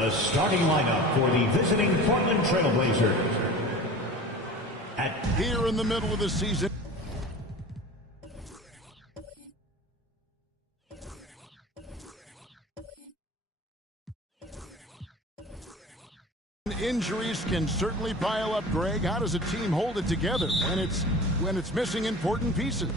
The starting lineup for the visiting Portland Trail Blazers. Here in the middle of the season. Injuries can certainly pile up, Greg. How does a team hold it together when it's missing important pieces?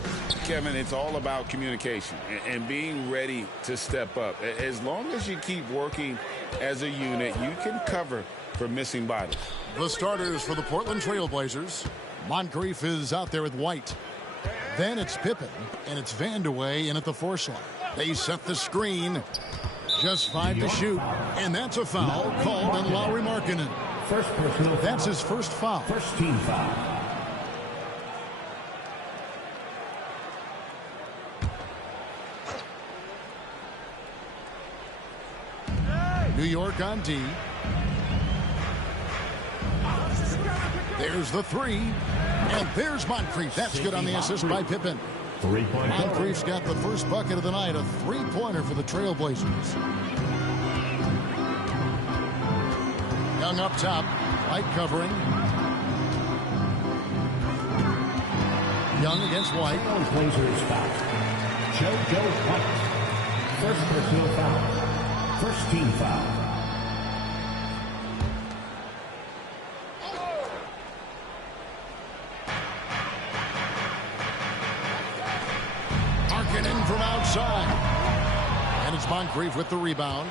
Kevin, it's all about communication and being ready to step up. As long as you keep working as a unit, you can cover for missing bodies. The starters for the Portland Trail Blazers. Moncrief is out there with White. Then it's Pippen, and it's Vandeweghe in at the force line. They set the screen. Just 5 to shoot, and that's a foul called on Lauri Markkanen. First personal. That's his first foul. First team foul. New York on D. There's the three, and there's Moncrief. That's good on the assist by Pippen. Moncrief's got the first bucket of the night, a three-pointer for the Trailblazers. Young up top, White covering. Young against White. Blazers foul. Joe White. First personal foul. First team foul. In from outside. And it's Moncrief with the rebound.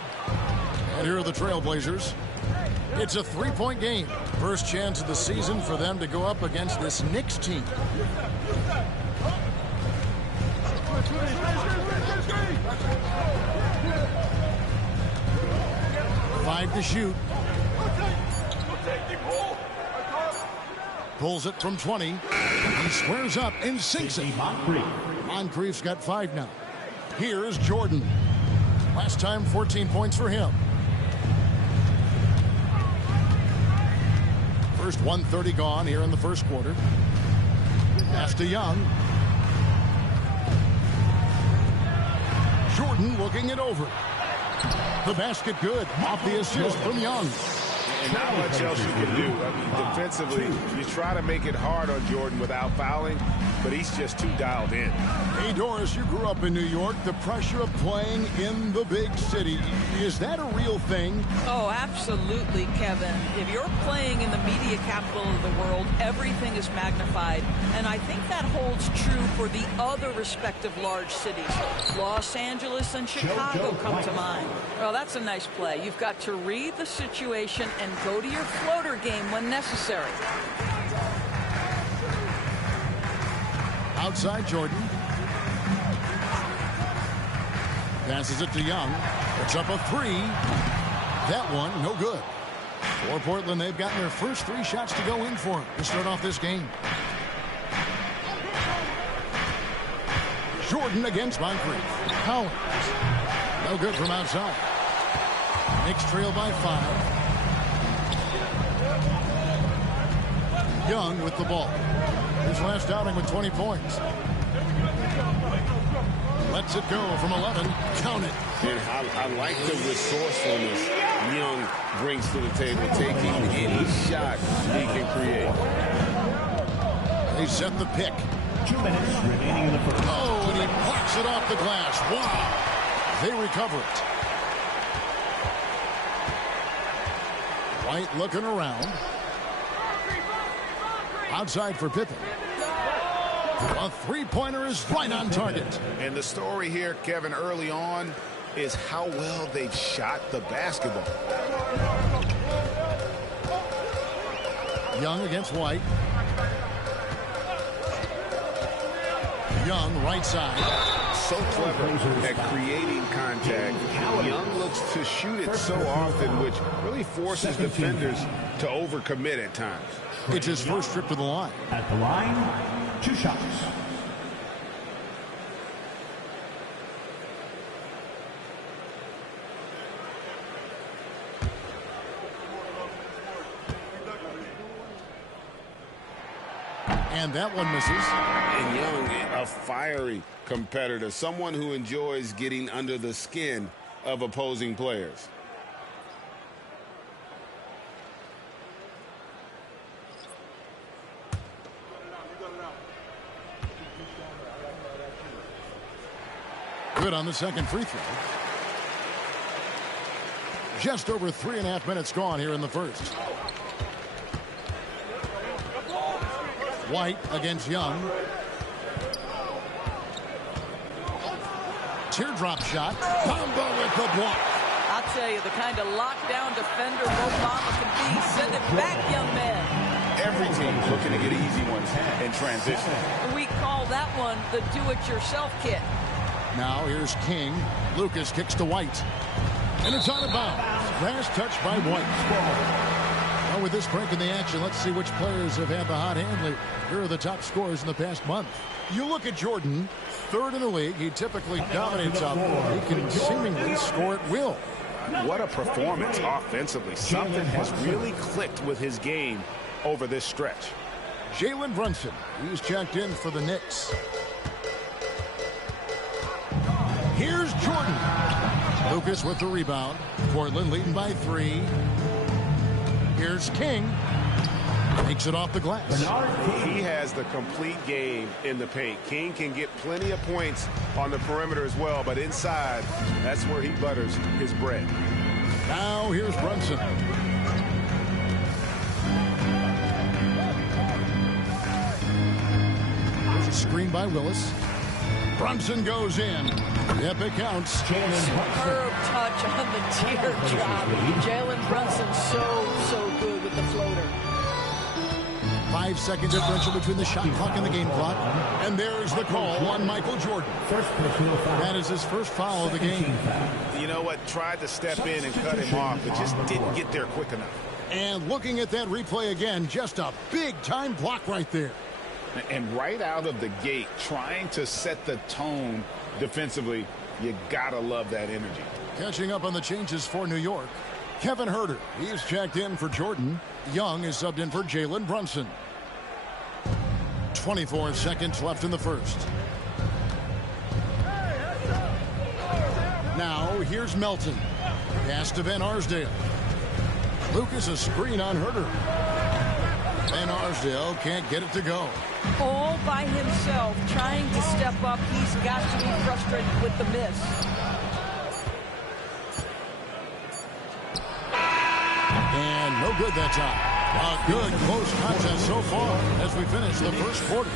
And here are the Trailblazers. It's a three-point game. First chance of the season for them to go up against this Knicks team. Five to shoot. Pulls it from 20. He squares up and sinks it. Moncrief's got 5 now. Here's Jordan. Last time, 14 points for him. First 1:30 gone here in the first quarter. Pass to Young. Jordan looking it over. The basket good. Off the assist from Young. And not much else you can do. I mean, defensively, you try to make it hard on Jordan without fouling, but he's just too dialed in. Hey, Doris, you grew up in New York. The pressure of playing in the big city, is that a real thing? Oh, absolutely, Kevin. If you're playing in the media capital of the world, everything is magnified. And I think that holds true for the other respective large cities. Los Angeles and Chicago come to mind. Well, that's a nice play. You've got to read the situation and go to your floater game when necessary. Outside Jordan. Passes it to Young. It's up a three. That one, no good. For Portland, they've gotten their first 3 shots to go in for them to start off this game. Jordan against Moncrief. Collins. No good from outside. Knicks trail by 5. Young with the ball. His last outing with 20 points. Lets it go from 11. Count it. And I like the resourcefulness Young brings to the table, taking any shot he can create. They set the pick. 2 minutes remaining in the first. Oh, and he blocks it off the glass. Wow. They recover it. White looking around. Outside for Pippen. A three-pointer is right on target. And the story here, Kevin, early on is how well they've shot the basketball. Young against White. Young right side. So clever at creating contact. Young looks to shoot it so often, which really forces defenders to overcommit at times. It's his first trip to the line. At the line, 2 shots. And that one misses. And Young, a fiery competitor, someone who enjoys getting under the skin of opposing players. Good on the second free throw. Just over 3.5 minutes gone here in the first. White against Young. Teardrop shot. Bamba with the block. I'll tell you, the kind of lockdown defender Obama can be. Send it back, young man. Every team's looking to get easy ones in transition. We call that one the do-it-yourself kit. Now here's King. Lucas kicks to White. And it's out of bounds. Last touch by White. Well, with this break in the action, let's see which players have had the hot hand lately. Here are the top scorers in the past month. You look at Jordan, third in the league. He typically dominates out there. He can seemingly score at will. What a performance offensively. Something has really clicked with his game over this stretch. Jalen Brunson, he's checked in for the Knicks. Here's Jordan. Lucas with the rebound. Portland leading by 3. Here's King. Takes it off the glass. He has the complete game in the paint. King can get plenty of points on the perimeter as well, but inside, that's where he butters his bread. Now here's Brunson. There's a screen by Willis. Brunson goes in. Yep, it counts. Superb touch on the teardrop. Jalen Brunson so good with the floater. 5-second differential between the shot clock and the game clock. And there's the call on Michael Jordan. That is his first foul of the game. You know what? Tried to step in and cut him off, but just didn't get there quick enough. And looking at that replay again, just a big-time block right there. And right out of the gate, trying to set the tone defensively, you gotta love that energy. Catching up on the changes for New York. Kevin Huerter, he's checked in for Jordan. Young is subbed in for Jalen Brunson. 24 seconds left in the first. Now here's Melton. Pass to Van Arsdale. Lucas a screen on Huerter. Van Arsdale can't get it to go. All by himself, trying to step up. He's got to be frustrated with the miss. And no good that time. A good close contest so far as we finish the first quarter.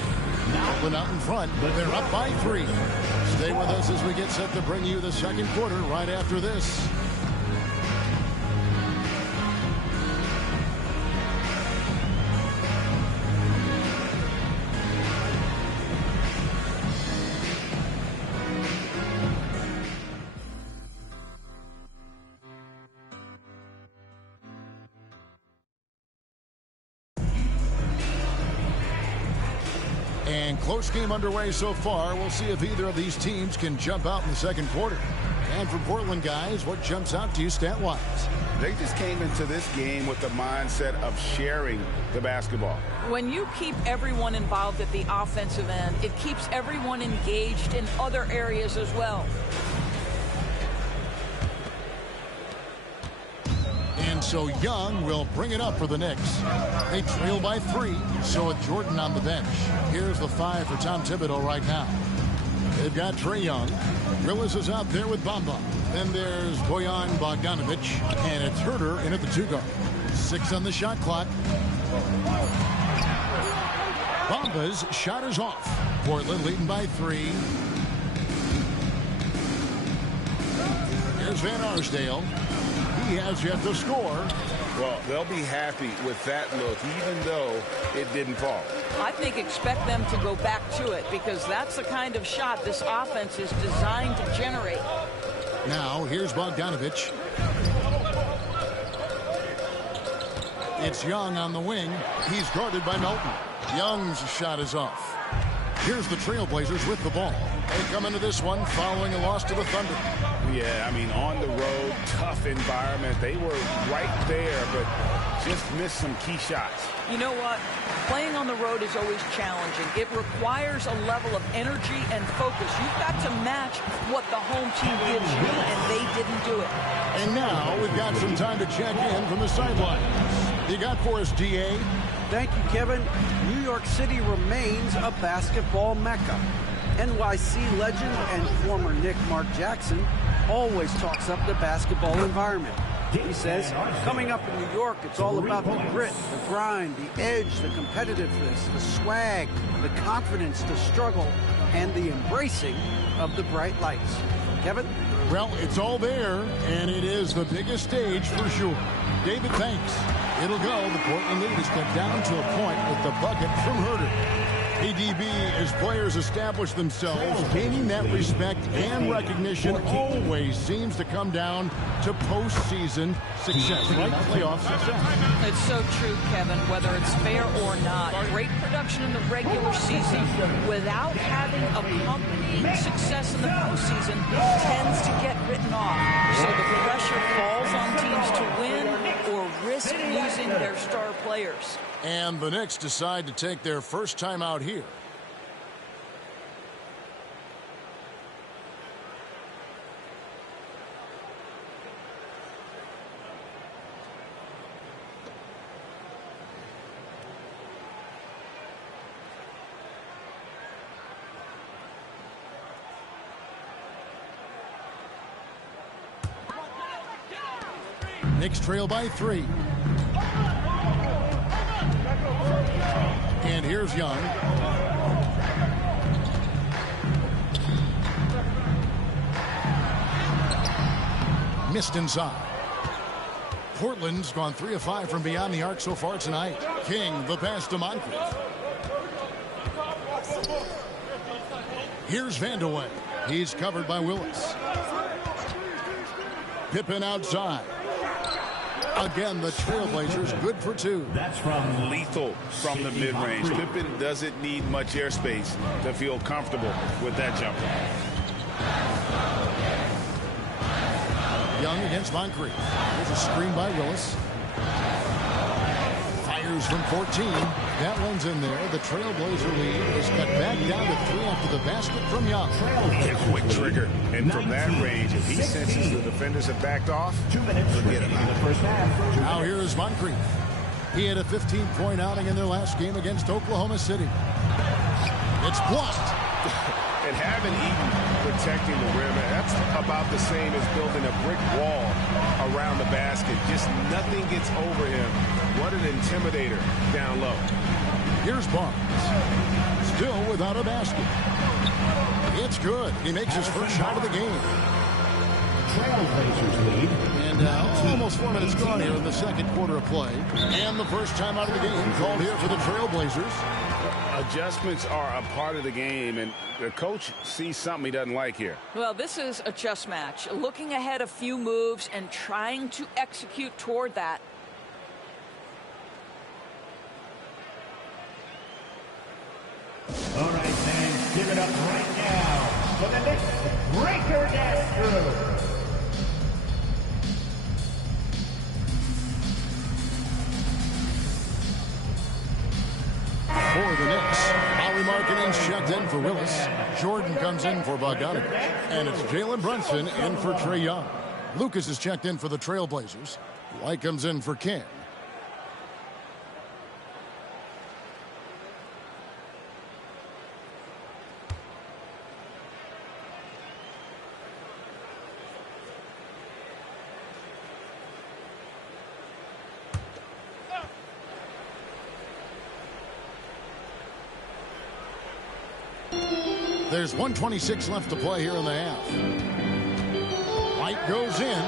Oakland out in front, but they're up by 3. Stay with us as we get set to bring you the second quarter right after this. And close game underway so far. We'll see if either of these teams can jump out in the second quarter. And for Portland guys, what jumps out to you stat-wise? They just came into this game with the mindset of sharing the basketball. When you keep everyone involved at the offensive end, it keeps everyone engaged in other areas as well. And so Young will bring it up for the Knicks. They trail by 3, so with Jordan on the bench. Here's the 5 for Tom Thibodeau right now. They've got Trae Young. Willis is out there with Bamba. Then there's Bojan Bogdanovic, and it's Huerter in at the 2 guard. 6 on the shot clock. Bamba's shot is off. Portland leading by 3. Here's Van Arsdale. He has yet to score. Well, they'll be happy with that look, even though it didn't fall. I think expect them to go back to it because that's the kind of shot this offense is designed to generate. Now, here's Bogdanovic. It's Young on the wing. He's guarded by Melton. Young's shot is off. Here's the Trailblazers with the ball. They come into this one following a loss to the Thunder. Yeah, I mean, on the road, tough environment. They were right there, but just missed some key shots. You know what? Playing on the road is always challenging. It requires a level of energy and focus. You've got to match what the home team gives you, and they didn't do it. And now we've got some time to check in from the sidelines. You got for us, DA? Thank you, Kevin. New York City remains a basketball mecca. NYC legend and former Knick Mark Jackson always talks up the basketball environment. He says, coming up in New York, it's all about the grit, the grind, the edge, the competitiveness, the swag, the confidence to struggle, and the embracing of the bright lights. Kevin? Well, it's all there, and it is the biggest stage for sure. David, thanks. It'll go. The Portland lead is cut down to a point with the bucket from Herter. ADB, as players establish themselves, gaining that respect and recognition always seems to come down to postseason success, right? Playoff success. It's so true, Kevin, whether it's fair or not. Great production in the regular season without having accompanying success in the postseason tends to get written off. So the pressure falls on teams to win or risk losing their star players. And the Knicks decide to take their first time out here. Knicks trail by 3. And here's Young. Missed inside. Portland's gone 3 of 5 from beyond the arc so far tonight. King, the pass to Moncrief. Here's Vandeweghe. He's covered by Willis. Pippen outside. Again, the Trailblazers good for 2. That's from Lethal from the mid-range. Pippen doesn't need much airspace to feel comfortable with that jumper. Young against Moncrief. There's a screen by Willis. Fires from 14. That one's in there. The Trailblazer lead is cut back down to 3 after the basket from Young. A quick trigger. And from that range, if he senses the defenders have backed off, 2 minutes forget in about the it. first half. Now here is Moncrief. He had a 15-point outing in their last game against Oklahoma City. It's blocked. And having Eaton protecting the rim, that's about the same as building a brick wall around the basket. Just nothing gets over him. What an intimidator down low. Here's Barnes. Still without a basket. It's good. He makes his first shot of the game. Trailblazers lead. And almost 4 minutes gone here in the second quarter of play. And the first time out of the game called here for the Trailblazers. Adjustments are a part of the game, and the coach sees something he doesn't like here. Well, this is a chess match. Looking ahead a few moves and trying to execute toward that. All right, fans, give it up right now for the Knicks breaker dash through. For the Knicks, Molly Markkanen's checked in for Willis. Jordan comes in for Bogdanovich. And it's Jalen Brunson in for Trae Young. Lucas is checked in for the Trailblazers. White comes in for King. There's 1:26 left to play here in the half. White goes in.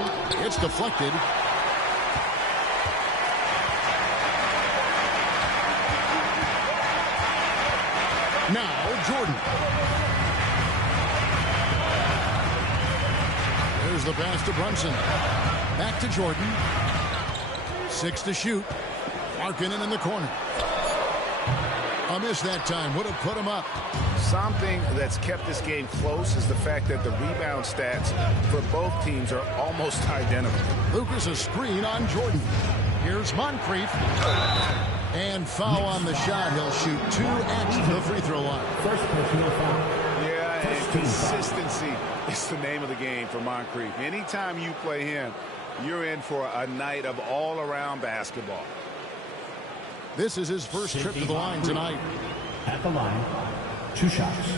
It's deflected. Now Jordan. There's the pass to Brunson. Back to Jordan. 6 to shoot. Markkanen in the corner. A miss that time. Would have put him up. Something that's kept this game close is the fact that the rebound stats for both teams are almost identical. Lucas a screen on Jordan. Here's Moncrief. And foul on the shot. He'll shoot 2 at the free throw line. First personal foul. Yeah, and consistency is the name of the game for Moncrief. Anytime you play him, you're in for a night of all-around basketball. This is his first trip to the line tonight. At the line, 2 shots.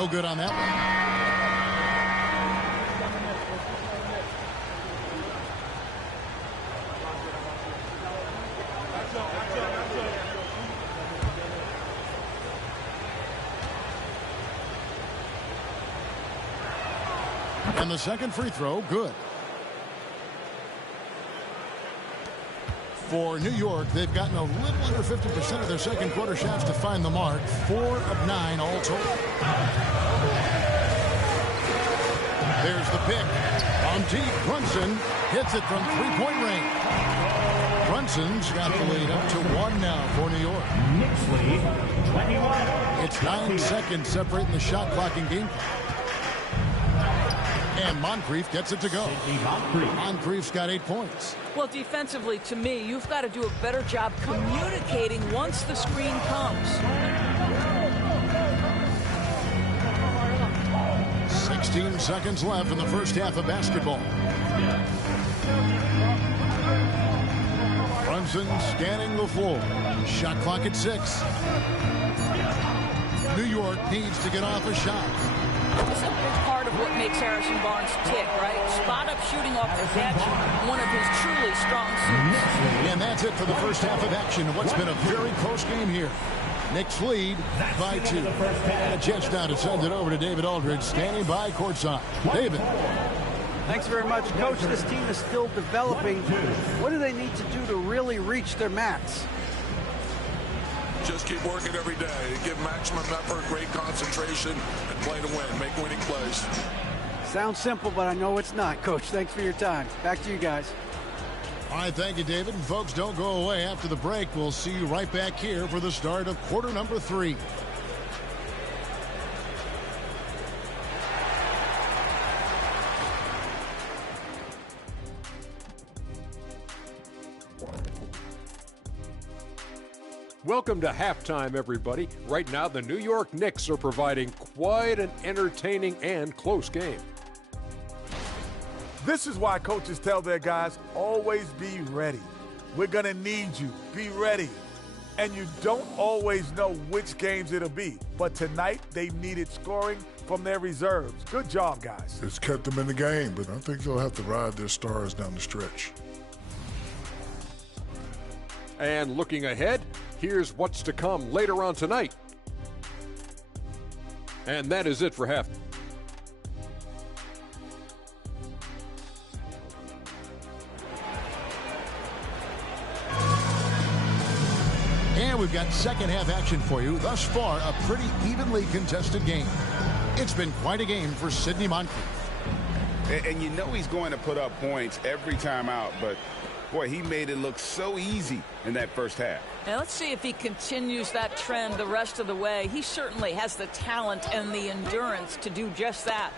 No good on that one. And the second free throw, good. For New York, they've gotten a little under 50% of their second quarter shots to find the mark. 4 of 9 all told. There's the pick. On deep, Brunson hits it from three-point range. Brunson's got the lead up to 1 now for New York. Knicks lead, 21. It's 9 seconds separating the shot clock and game clock. And Moncrief gets it to go. Moncrief's got 8 points. Well, defensively, to me, you've got to do a better job communicating once the screen comes. 16 seconds left in the first half of basketball. Brunson scanning the floor. Shot clock at 6. New York needs to get off a shot. It's a big part of what makes Harrison Barnes tick, right? Spot-up shooting off the bench, one of his truly strong suits. And that's it for the first half of action of what's been a very close game here. Knicks lead by 2. And a chance now to send it over to David Aldridge, standing by courtside. David. Thanks very much, Coach. This team is still developing. What do they need to do to really reach their max? Just keep working every day. Give maximum effort, great concentration, and play to win. Make winning plays. Sounds simple, but I know it's not, Coach. Thanks for your time. Back to you guys. All right, thank you, David. And folks, don't go away. After the break, we'll see you right back here for the start of quarter number 3. Welcome to halftime, everybody. Right now, the New York Knicks are providing quite an entertaining and close game. This is why coaches tell their guys, always be ready. We're going to need you. Be ready. And you don't always know which games it'll be. But tonight, they needed scoring from their reserves. Good job, guys. It's kept them in the game, but I think they'll have to ride their stars down the stretch. And looking ahead, here's what's to come later on tonight. And that is it for half. And we've got second half action for you. Thus far, a pretty evenly contested game. It's been quite a game for Sidney Moncrief. And you know he's going to put up points every time out, but boy, he made it look so easy in that first half. Now let's see if he continues that trend the rest of the way. He certainly has the talent and the endurance to do just that.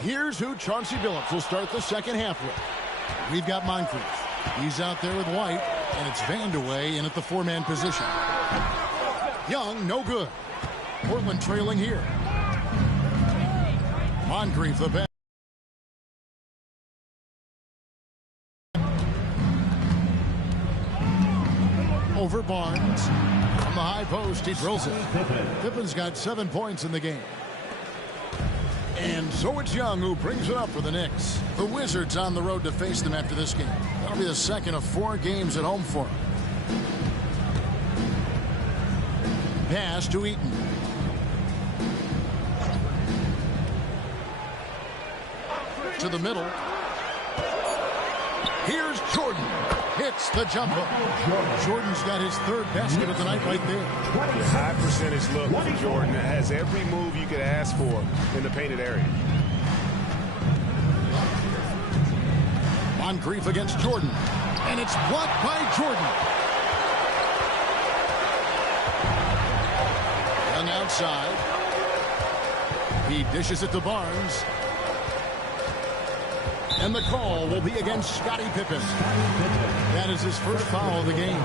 Here's who Chauncey Billups will start the second half with. We've got Moncrief. He's out there with White, and it's Vandeweghe in at the 4-man position. Young, no good. Portland trailing here. Moncrief, the back. Over Barnes. From the high post, he drills it. Pippen's got 7 points in the game. And so it's Young who brings it up for the Knicks. The Wizards on the road to face them after this game. That'll be the second of 4 games at home for them. Pass to Eaton. To the middle. Here's Jordan. Hits the jumper. Jordan's got his 3rd basket of the night right there. High percentage look for Jordan. It has every move you could ask for in the painted area. Moncrief against Jordan. And it's blocked by Jordan. Young outside. He dishes it to Barnes. And the call will be against Scottie Pippen. That is his first foul of the game.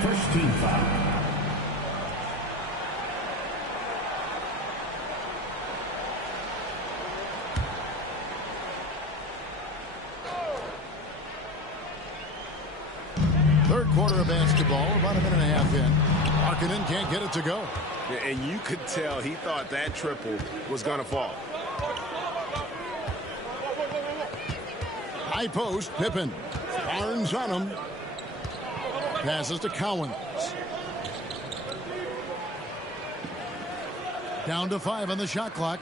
First team foul. Third quarter of basketball, about a minute and a half in. Markkanen can't get it to go. And you could tell he thought that triple was going to fall. High post, Pippen. Barnes on him. Passes to Cowens. Down to 5 on the shot clock.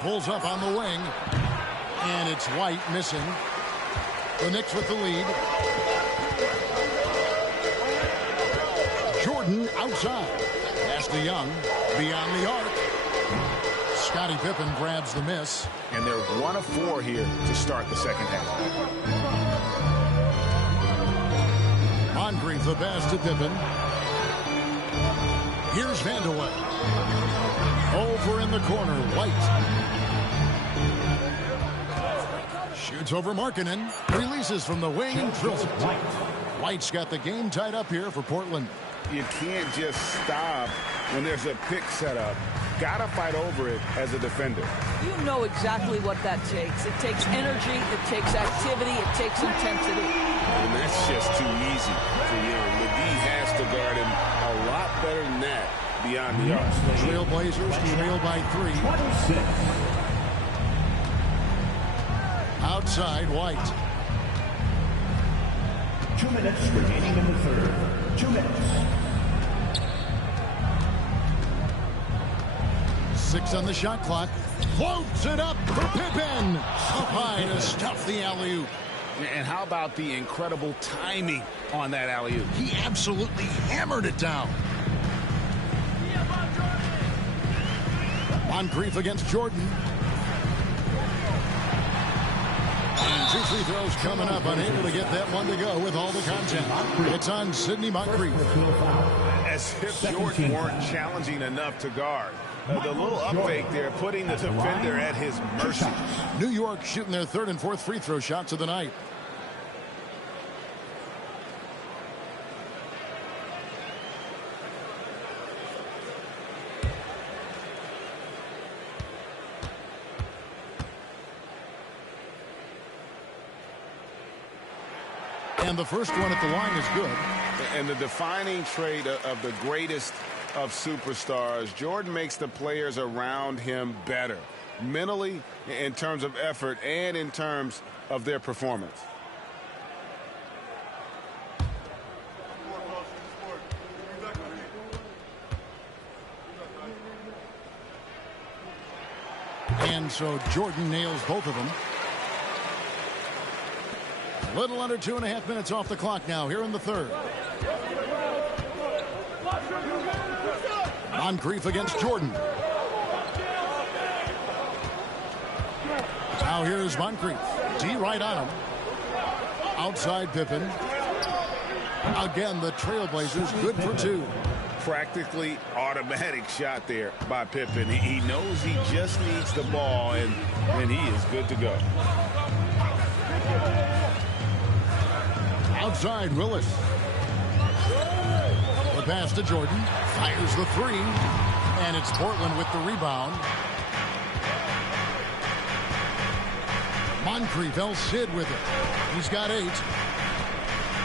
Pulls up on the wing. And it's White missing. The Knicks with the lead. Jordan outside. Pass to Young. Beyond the arc. Scottie Pippen grabs the miss. And they're 1 of 4 here to start the second half. Moncrief the pass to Pippen. Here's Vandeweghe. Over in the corner, White. Shoots over Markkanen. Releases from the wing and drills it. White's got the game tied up here for Portland. You can't just stop when there's a pick set up. Gotta fight over it as a defender. You know exactly what that takes. It takes energy, it takes activity, it takes intensity. And that's just too easy for Young. McGee has to guard him a lot better than that beyond the arc. Trailblazers trail by 3. 26. Outside, White. 2 minutes remaining in the third. 2 minutes. 6 on the shot clock. Floats it up for Pippen. Up high to stuff the alley-oop. And how about the incredible timing on that alley-oop? He absolutely hammered it down. Moncrief against Jordan. And 2 free throws coming up. Unable to get that one to go with all the content. It's on Sidney Moncrief. As if Jordan weren't challenging enough to guard. The little up fake there, putting the defender at his mercy. New York shooting their 3rd and 4th free throw shots of the night. And the first one at the line is good. And the defining trait of the greatest of superstars, Jordan makes the players around him better. Mentally, in terms of effort, and in terms of their performance. And so Jordan nails both of them. Little under 2.5 minutes off the clock now here in the third. Moncrief against Jordan. Now here's Moncrief. D right on him. Outside Pippen. Again, the Trailblazers good for 2. Practically automatic shot there by Pippen. He knows he just needs the ball, and he is good to go. Outside Willis. The pass to Jordan. Fires the 3. And it's Portland with the rebound. Moncrief, El Cid with it. He's got 8.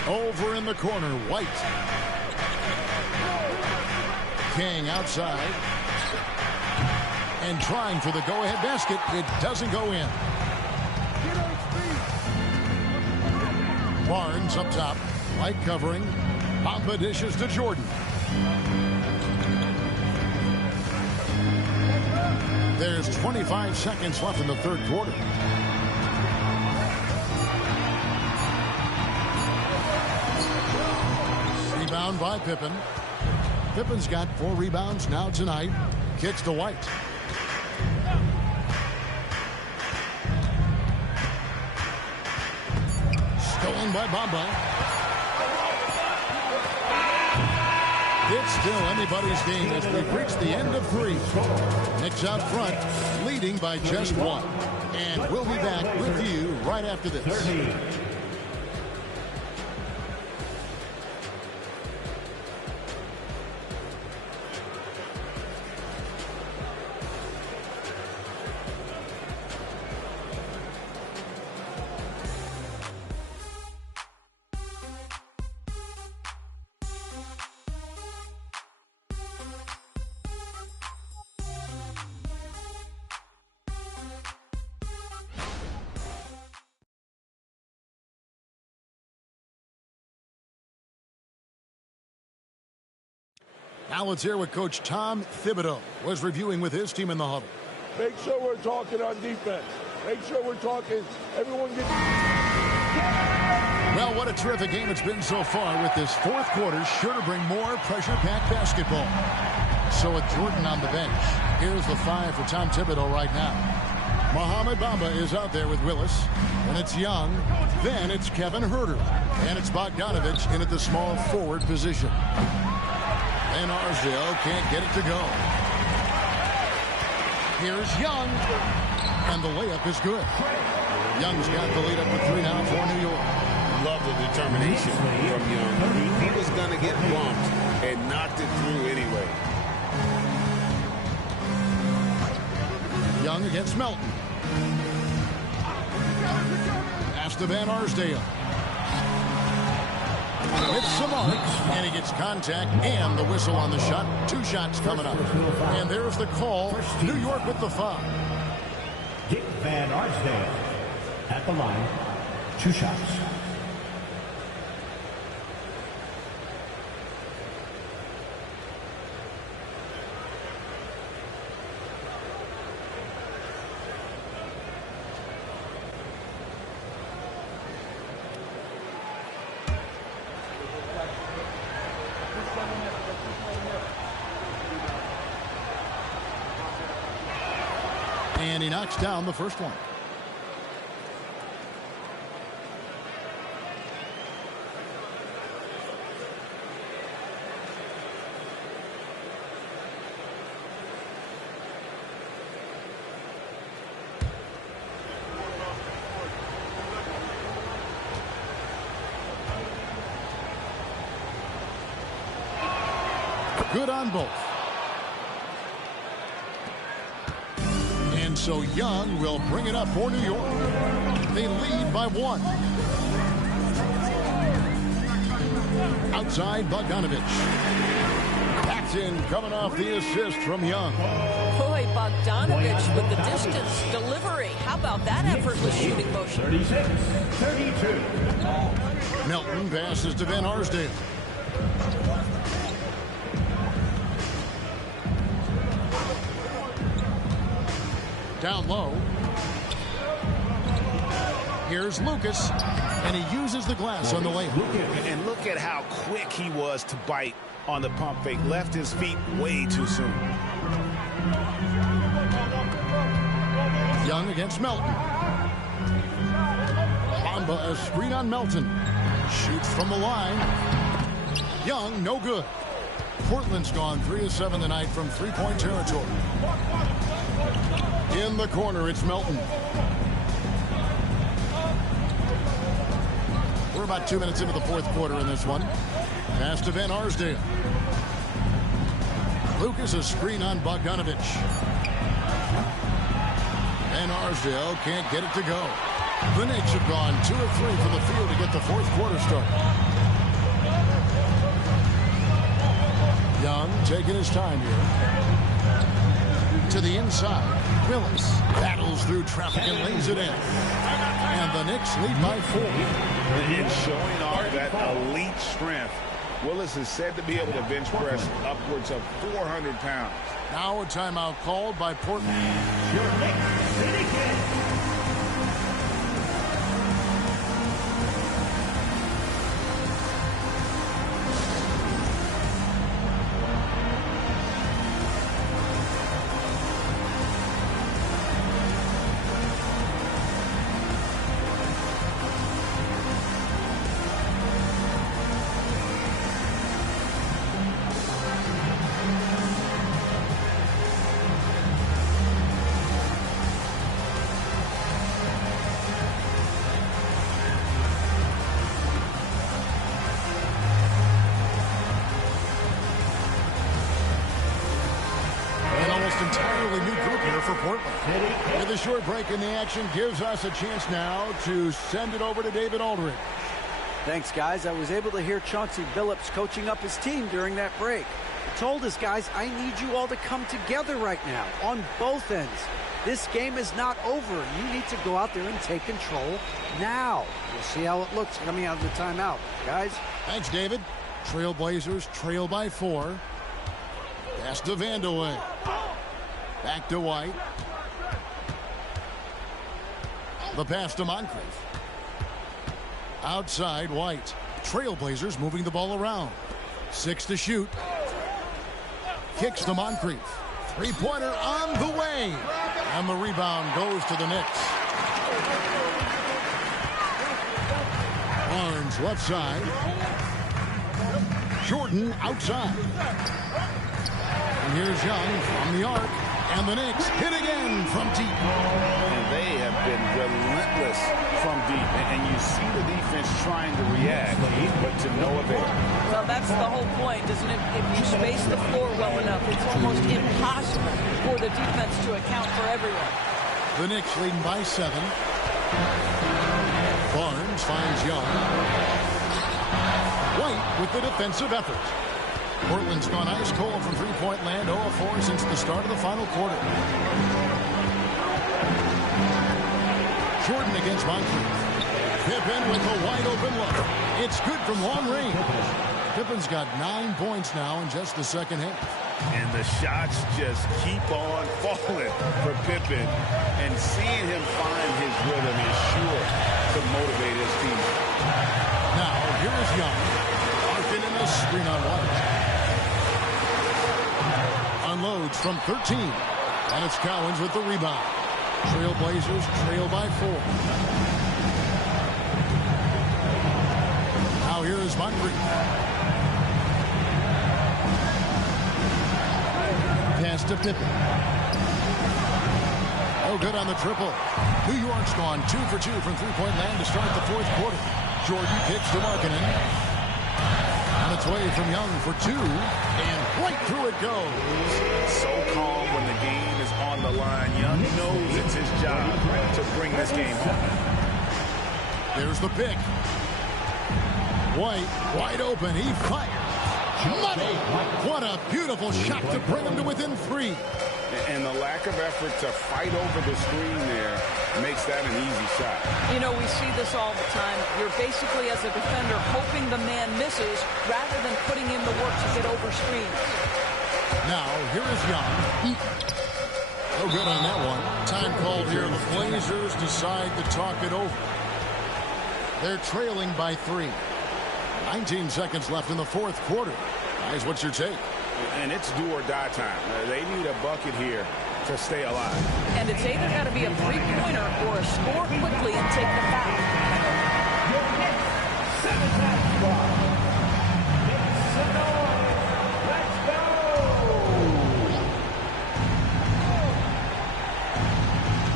Over in the corner, White. King outside. And trying for the go-ahead basket. It doesn't go in. Barnes up top. White covering. Pampa dishes to Jordan. There's 25 seconds left in the third quarter. Rebound by Pippen. Pippen's got 4 rebounds now tonight. Kicks to White. Stolen by Bamba. It's still anybody's game as we've reached the end of 3. Knicks out front, leading by just 1. And we'll be back with you right after this. 30. Now let's hear what Coach Tom Thibodeau was reviewing with his team in the huddle. Make sure we're talking on defense. Make sure we're talking. Everyone gets. Well, what a terrific game it's been so far, with this fourth quarter sure to bring more pressure-packed basketball. So with Jordan on the bench, here's the 5 for Tom Thibodeau right now. Mohamed Bamba is out there with Willis, and it's Young. Then it's Kevin Huerter, and it's Bogdanovich in at the small forward position. And Arsdale can't get it to go. Here's Young, and the layup is good. Young's got the lead up with 3 now for New York. Love the determination from Young. He was going to get bumped and knocked it through anyway. Young against Melton. Pass to Van Arsdale. Hits some marks, and he gets contact and the whistle on the shot. 2 shots coming up. And there's the call. New York with the foul. Dick Van Arsdale at the line. 2 shots. And he knocks down the first one. Good on both. And so Young will bring it up for New York. They lead by 1. Outside Bogdanovich. Paxton coming off the assist from Young. Boy, Bogdanovich with the distance delivery. How about that effortless shooting motion? 36-32. Melton passes to Van Arsdale. Down low. Here's Lucas, and he uses the glass on the layup. And look at how quick he was to bite on the pump fake. Left his feet way too soon. Young against Melton. Bamba a screen on Melton. Shoots from the line. Young, no good. Portland's gone 3 of 7 tonight from 3-point territory. In the corner, it's Melton. We're about 2 minutes into the fourth quarter in this one. Pass to Van Arsdale. Lucas a screen on Bogdanovich. Van Arsdale can't get it to go. The Knicks have gone 2 of 3 from the field to get the fourth quarter started. Young taking his time here. To the inside. Willis battles through traffic and lays it in. And the Knicks lead by 4. It's showing off that elite strength. Willis is said to be able to bench press upwards of 400 pounds. Now a timeout called by Portland. Your Knicks City Kid. Entirely new group here for Portland. With a short break in the action gives us a chance now to send it over to David Aldridge. Thanks, guys. I was able to hear Chauncey Billups coaching up his team during that break. He told us, guys, I need you all to come together right now on both ends. This game is not over. You need to go out there and take control now. We'll see how it looks coming out of the timeout. Guys? Thanks, David. Trailblazers trail by 4. Pass to Vandeweghe. Back to White. The pass to Moncrief. Outside White. Trailblazers moving the ball around. 6 to shoot. Kicks to Moncrief. Three-pointer on the way. And the rebound goes to the Knicks. Barnes left side. Jordan outside. And here's Young from the arc. And the Knicks hit again from deep. And they have been relentless from deep. And you see the defense trying to react, but to no avail. Well, that's the whole point, isn't it? If you space the floor well enough, it's almost impossible for the defense to account for everyone. The Knicks leading by 7. Barnes finds Young. White with the defensive effort. Portland's gone ice cold from three-point land, 0-4 since the start of the final quarter. Jordan against Moncrief. Pippen with a wide-open look. It's good from long range. Pippen's got 9 points now in just the second half. And the shots just keep on falling for Pippen. And seeing him find his rhythm is sure to motivate his team. Now, here is Young. Larkin in the screen on White. Unloads from 13. And it's Cowens with the rebound. Trailblazers trail by 4. Now here is Moncrief. Pass to Pippen. Oh, good on the triple. New York's gone 2 for 2 from three-point land to start the fourth quarter. Jordan kicks to Markkanen. On its way from Young for 2, and right through it goes. So calm when the game is on the line. Young knows it's his job to bring this game home. There's the pick. White, wide open. He fires. Money! What a beautiful shot to bring him to within 3. And the lack of effort to fight over the screen there makes that an easy shot. You know, we see this all the time. You're basically, as a defender, hoping the man misses rather than putting in the work to get over screens. Now, here is Young. Oh, good on that one. Time called here. The Blazers decide to talk it over. They're trailing by 3. 19 seconds left in the fourth quarter. Guys, what's your take? And it's do or die time. They need a bucket here to stay alive. And it's either got to be a three-pointer or a score quickly and take the foul.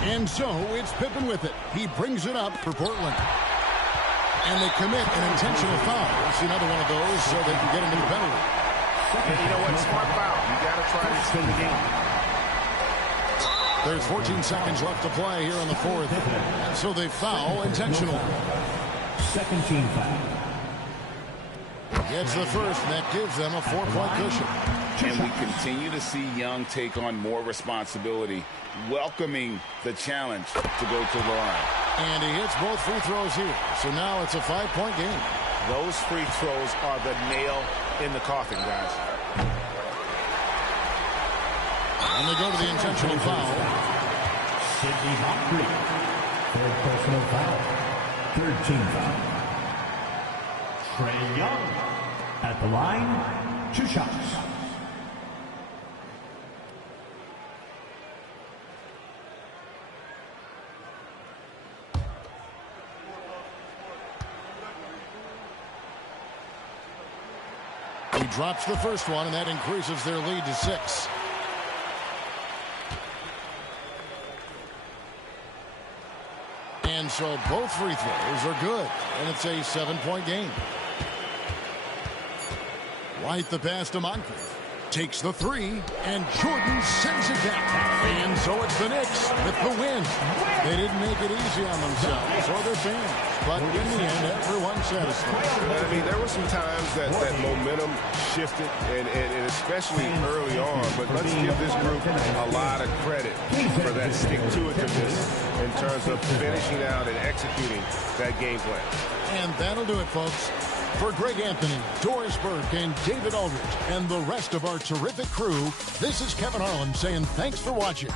And so it's Pippen with it. He brings it up for Portland. And they commit an intentional foul. It's another one of those so they can get a new penalty. And you know what? Smart foul. You got to try to extend the game. There's 14 seconds left to play here in the fourth. And so they foul intentionally. Second team foul. Gets the first, and that gives them a 4-point cushion. And we continue to see Young take on more responsibility, welcoming the challenge to go to the line. And he hits both free throws here. So now it's a 5-point game. Those free throws are the nail in the coffin, guys. And they go to the intentional foul. Sidney Moncrief. Third personal foul. Third team foul. Trae Young at the line. 2 shots. He drops the first one, and that increases their lead to 6. And so both free throws are good, and it's a 7-point game. White the pass to Moncrief. Takes the 3, and Jordan sends it down. And so it's the Knicks with the win. They didn't make it easy on themselves or their fans, but in the end, everyone's satisfied. I mean, there were some times that momentum shifted, and especially early on, but let's give this group a lot of credit for that stick-to-itiveness in terms of finishing out and executing that game plan. And that'll do it, folks. For Greg Anthony, Doris Burke, and David Aldridge, and the rest of our terrific crew, this is Kevin Harlan saying thanks for watching.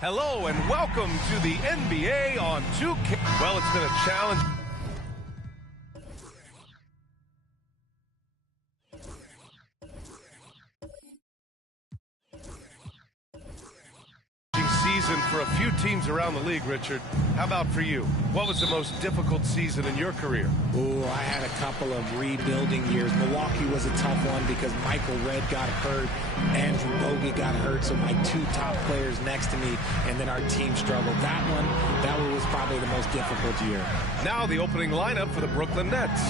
Hello and welcome to the NBA on 2K. Well, it's been a challenge. Season for a few teams around the league, Richard. How about for you? What was the most difficult season in your career? Oh, I had a couple of rebuilding years. Milwaukee was a tough one because Michael Redd got hurt, Andrew Bogut got hurt, so my two top players next to me, and then our team struggled. That one was probably the most difficult year. Now the opening lineup for the Brooklyn Nets.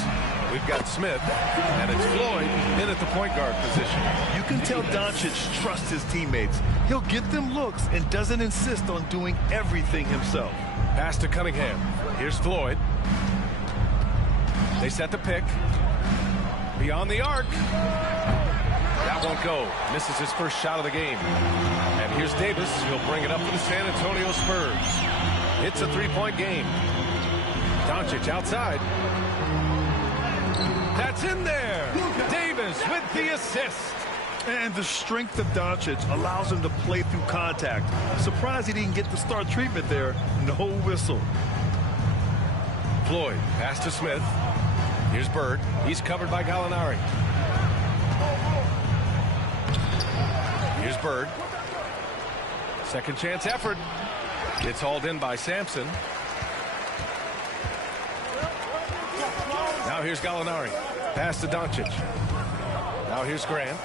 We've got Smith, and it's Floyd in at the point guard position. You can tell Doncic trusts his teammates. He'll get them looks and doesn't insist on doing everything himself. Pass to Cunningham. Here's Floyd. They set the pick. Beyond the arc. That won't go. Misses his first shot of the game. And here's Davis. He'll bring it up for the San Antonio Spurs. It's a three-point game. Doncic outside. That's in there. Davis with the assist. And the strength of Doncic allows him to play through contact. Surprised he didn't get the star treatment there. No whistle. Floyd, pass to Smith. Here's Bird. He's covered by Gallinari. Here's Bird. Second chance effort. It's hauled in by Sampson. Now here's Gallinari. Pass to Doncic. Now here's Grant.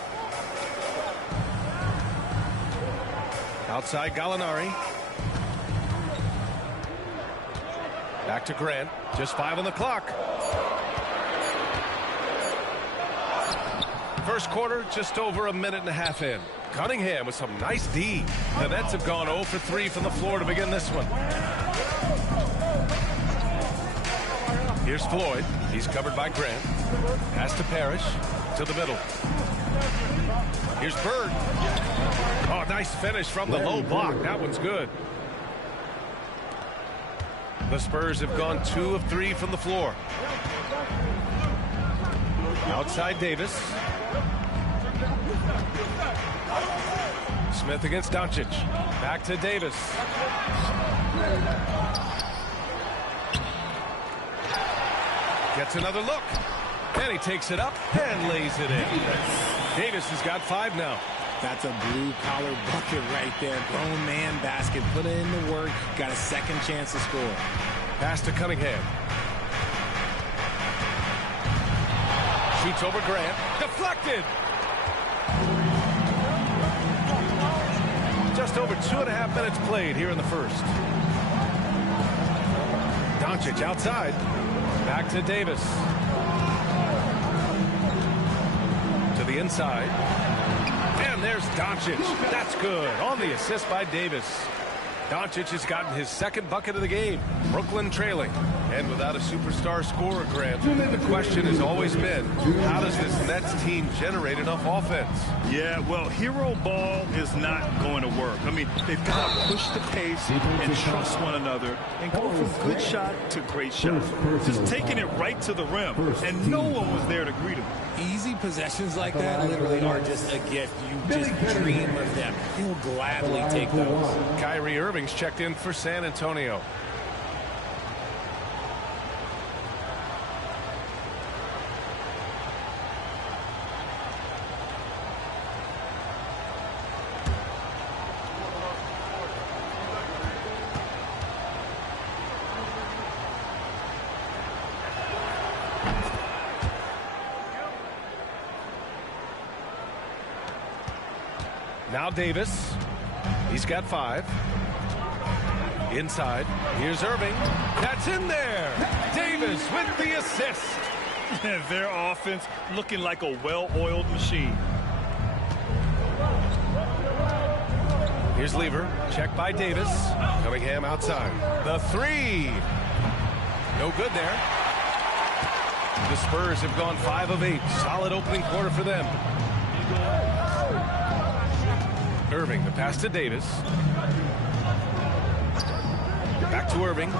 Outside Gallinari. Back to Grant. Just 5 on the clock. First quarter, just over a minute and a half in. Cunningham with some nice D. The Nets have gone 0 for 3 from the floor to begin this one. Here's Floyd. He's covered by Grant. Pass to Parrish. To the middle. Here's Bird. Oh, nice finish from the low block. That one's good. The Spurs have gone 2 of 3 from the floor. Outside Davis. Smith against Doncic. Back to Davis. Gets another look. And he takes it up and lays it in. Davis has got 5 now. That's a blue-collar bucket right there. Grown man basket. Put in the work. Got a second chance to score. Pass to Cunningham. Shoots over Grant. Deflected. Just over 2.5 minutes played here in the first. Doncic outside. Back to Davis. To the inside. And there's Doncic. That's good. On the assist by Davis. Doncic has gotten his second bucket of the game. Brooklyn trailing. And without a superstar scorer, Grant, the question has always been, how does this Nets team generate enough offense? Yeah, well, hero ball is not going to work. I mean, they've got to push the pace and trust one another and go from good shot to great shot. Just taking it right to the rim, and no one was there to greet him. Easy possessions like that literally are just a gift. You just dream of them. He'll gladly take those. Kyrie Irving's checked in for San Antonio. Now Davis. He's got 5. Inside. Here's Irving. That's in there. Davis with the assist. Their offense looking like a well-oiled machine. Here's Lever. Check by Davis. Cunningham outside. The 3. No good there. The Spurs have gone 5 of 8. Solid opening quarter for them. Irving, the pass to Davis. Back to Irving.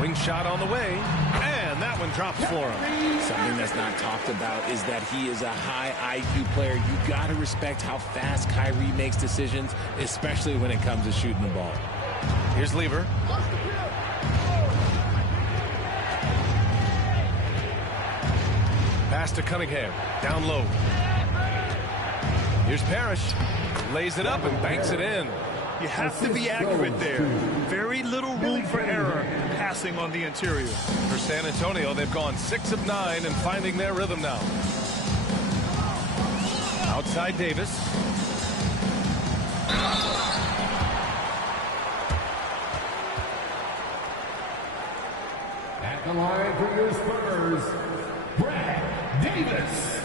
Wing shot on the way. And that one drops for him. Something that's not talked about is that he is a high IQ player. You got to respect how fast Kyrie makes decisions, especially when it comes to shooting the ball. Here's Lever. Pass to Cunningham. Down low. Here's Parrish. Lays it up and banks it in. You have to be accurate there. Very little room for error passing on the interior. For San Antonio, they've gone 6 of 9 and finding their rhythm now. Outside Davis. At the line for your Spurs, Brad Davis.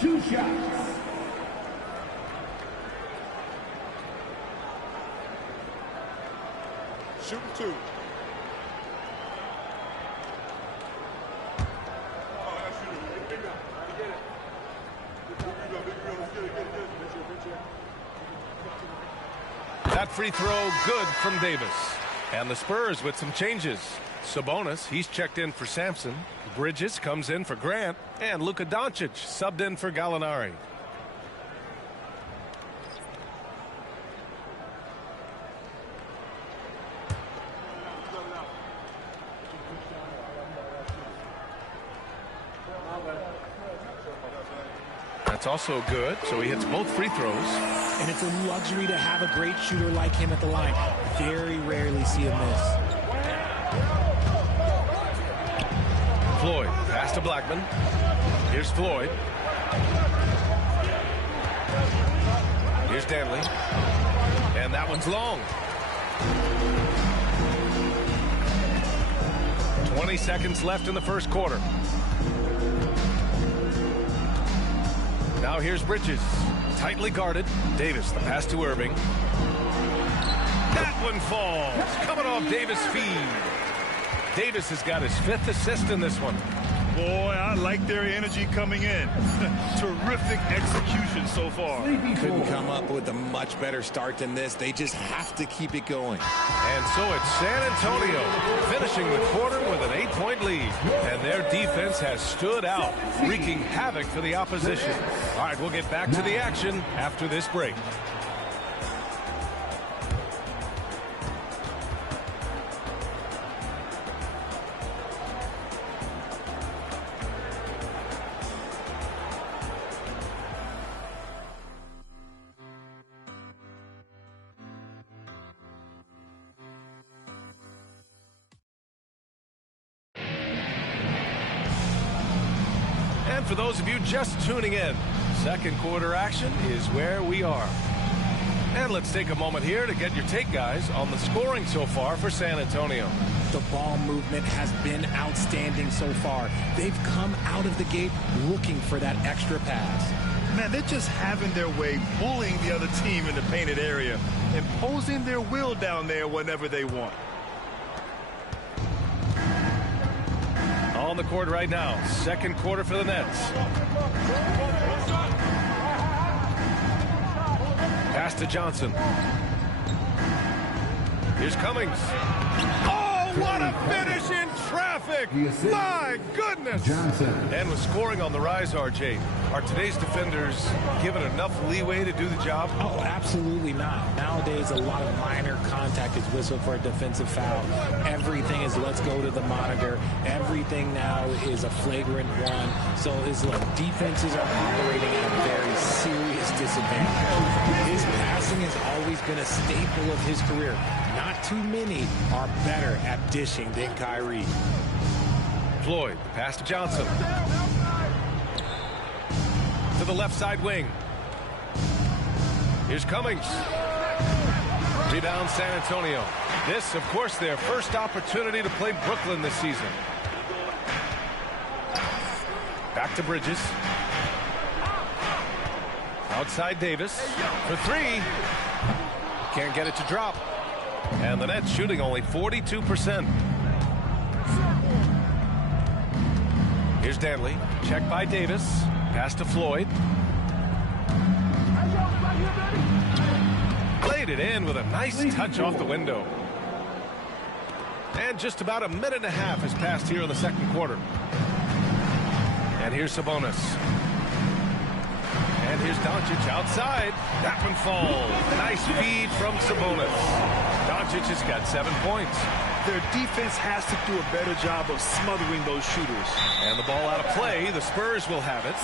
2 shots. Shooting 2. That free throw good from Davis. And the Spurs with some changes. Sabonis, he's checked in for Sampson. Bridges comes in for Grant. And Luka Doncic subbed in for Gallinari. That's also good, so he hits both free throws. And it's a luxury to have a great shooter like him at the line. Very rarely see a miss. Floyd, pass to Blackman. Here's Floyd. Here's Danley. And that one's long. 20 seconds left in the first quarter. Now here's Bridges. Tightly guarded. Davis, the pass to Irving. That one falls. Coming off Davis' feed. Davis has got his 5th assist in this one. Boy, I like their energy coming in. Terrific execution so far. Couldn't come up with a much better start than this. They just have to keep it going. And so it's San Antonio finishing the quarter with an 8-point lead. And their defense has stood out, wreaking havoc for the opposition. All right, we'll get back to the action after this break. For those of you just tuning in, second quarter action is where we are. And let's take a moment here to get your take, guys, on the scoring so far for San Antonio. The ball movement has been outstanding so far. They've come out of the gate looking for that extra pass. Man, they're just having their way, bullying the other team in the painted area, imposing their will down there whenever they want. On the court right now, second quarter for the Nets. Pass to Johnson. Here's Cummings. Oh, what a finish in traffic! My goodness! Johnson. And with scoring on the rise, RJ, are today's defenders given enough leeway to do the job? Oh, absolutely not. Nowadays, a lot of minor contact is whistled for a defensive foul. Everything is let's go to the monitor. Everything now is a flagrant one. So his defenses are operating at a very serious disadvantage. His passing has always been a staple of his career. Not too many are better at dishing than Kyrie. Floyd, pass to Johnson. To the left side wing. Here's Cummings. Rebound San Antonio. This, of course, their first opportunity to play Brooklyn this season. Back to Bridges. Outside Davis for three. Can't get it to drop. And the net shooting only 42%. Here's Danley. Check by Davis. Pass to Floyd. Played it in with a nice touch off the window. And just about a minute and a half has passed here in the second quarter. And here's Sabonis. And here's Doncic outside. That one falls. Nice feed from Sabonis. Doncic has got 7 points. Their defense has to do a better job of smothering those shooters. And the ball out of play. The Spurs will have it.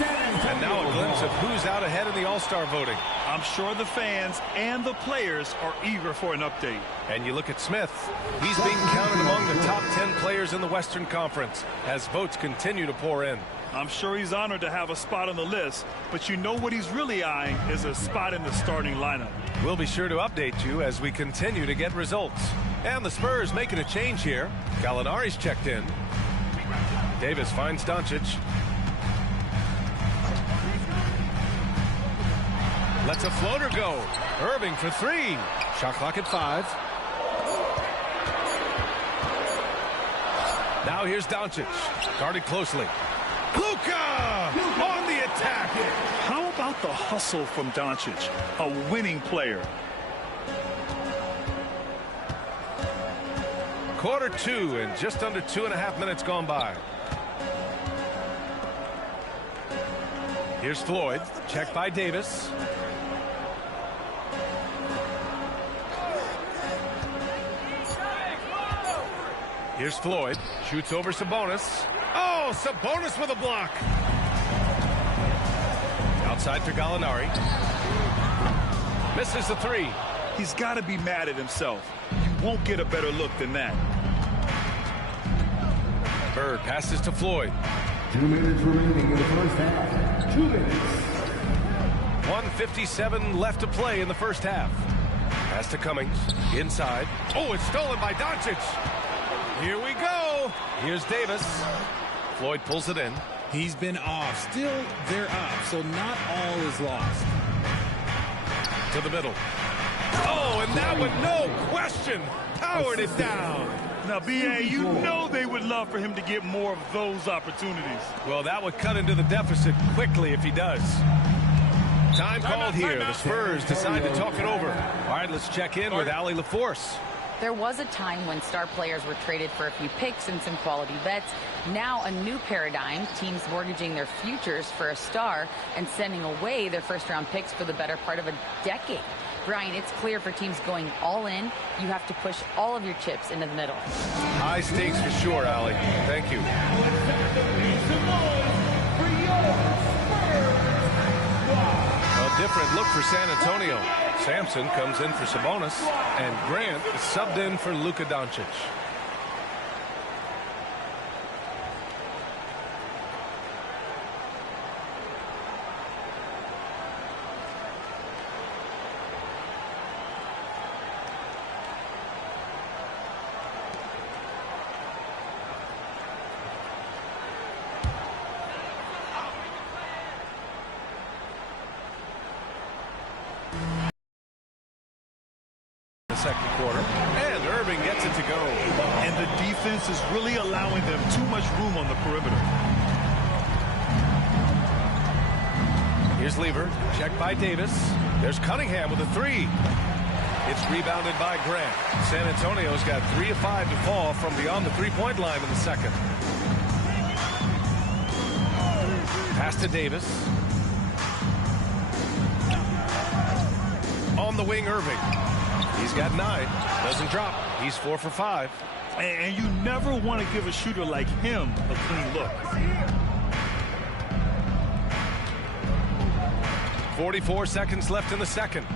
And now a glimpse of who's out ahead in the All-Star voting. I'm sure the fans and the players are eager for an update. And you look at Smith. He's being counted among the top 10 players in the Western Conference as votes continue to pour in. I'm sure he's honored to have a spot on the list, but you know what he's really eyeing is a spot in the starting lineup. We'll be sure to update you as we continue to get results. And the Spurs making a change here. Gallinari's checked in. Davis finds Doncic. Lets a floater go. Irving for three. Shot clock at 5. Now here's Doncic. Guarded closely. Luka on the attack. How about the hustle from Doncic, a winning player? Quarter 2 and just under 2.5 minutes gone by. Here's Floyd. Checked by Davis. Here's Floyd. Shoots over Sabonis. Oh, Sabonis with a block. Outside for Gallinari. Misses the three. He's got to be mad at himself. You won't get a better look than that. Bird passes to Floyd. 2 minutes remaining in the first half. 2 minutes. 1:57 left to play in the first half. Pass to Cummings. Inside. Oh, it's stolen by Doncic. Here we go. Here's Davis. Floyd pulls it in. He's been off. Still, they're up, so not all is lost. To the middle. Oh, and that one, no question, powered it down. Now, B.A., you know they would love for him to get more of those opportunities. Well, that would cut into the deficit quickly if he does. Time called here. The Spurs decide to talk it over. All right, let's check in with Allie LaForce. There was a time when star players were traded for a few picks and some quality bets. Now a new paradigm, teams mortgaging their futures for a star and sending away their first-round picks for the better part of a decade. Brian, it's clear for teams going all in, you have to push all of your chips into the middle. High stakes for sure, Allie. Thank you. A different look for San Antonio. Sampson comes in for Sabonis, and Grant is subbed in for Luka Doncic. Second quarter, and Irving gets it to go. And the defense is really allowing them too much room on the perimeter. Here's Lever, checked by Davis. There's Cunningham with a three. It's rebounded by Grant. San Antonio's got 3 of 5 to fall from beyond the three-point line in the second. Pass to Davis. On the wing, Irving. He's got 9. Doesn't drop. He's 4 for 5. And you never want to give a shooter like him a clean look. 44 seconds left in the second.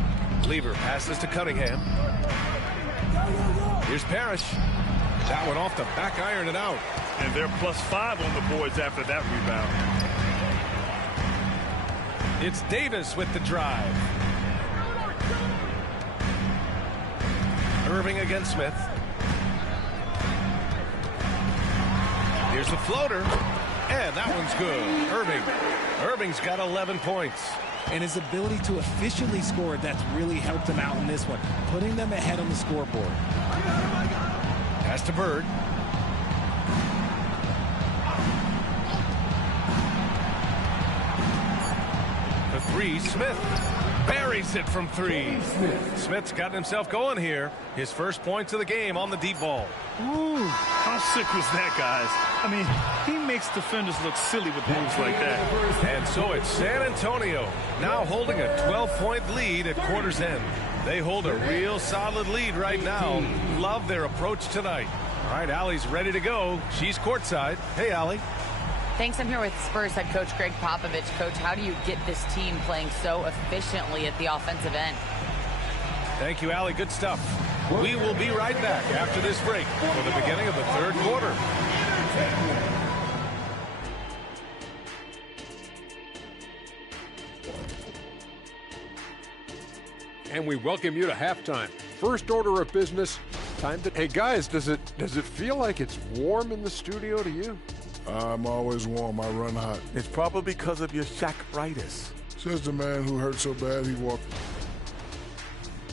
Lever passes to Cunningham. Here's Parrish. That one off the back iron and out. And they're +5 on the boards after that rebound. It's Davis with the drive. Irving against Smith. Here's the floater. And that one's good. Irving's got 11 points. And his ability to efficiently score, that's really helped him out in this one, putting them ahead on the scoreboard. Pass to Bird. For three, Smith buries it from three. Smith's gotten himself going here. His first points of the game on the deep ball. Ooh, how sick was that, guys? I mean, he makes defenders look silly with moves like that. And so it's San Antonio now holding a 12-point lead at quarter's end. They hold a real solid lead right now. Love their approach tonight. All right, Allie's ready to go. She's courtside. Hey, Allie. Thanks. I'm here with Spurs head coach Greg Popovich. Coach, how do you get this team playing so efficiently at the offensive end? Thank you, Allie. Good stuff. We will be right back after this break for the beginning of the third quarter. And we welcome you to halftime. First order of business, time to... Hey, guys, does it feel like it's warm in the studio to you? I'm always warm. I run hot. It's probably because of your Shaq-ritis. Says the man who hurt so bad he walked.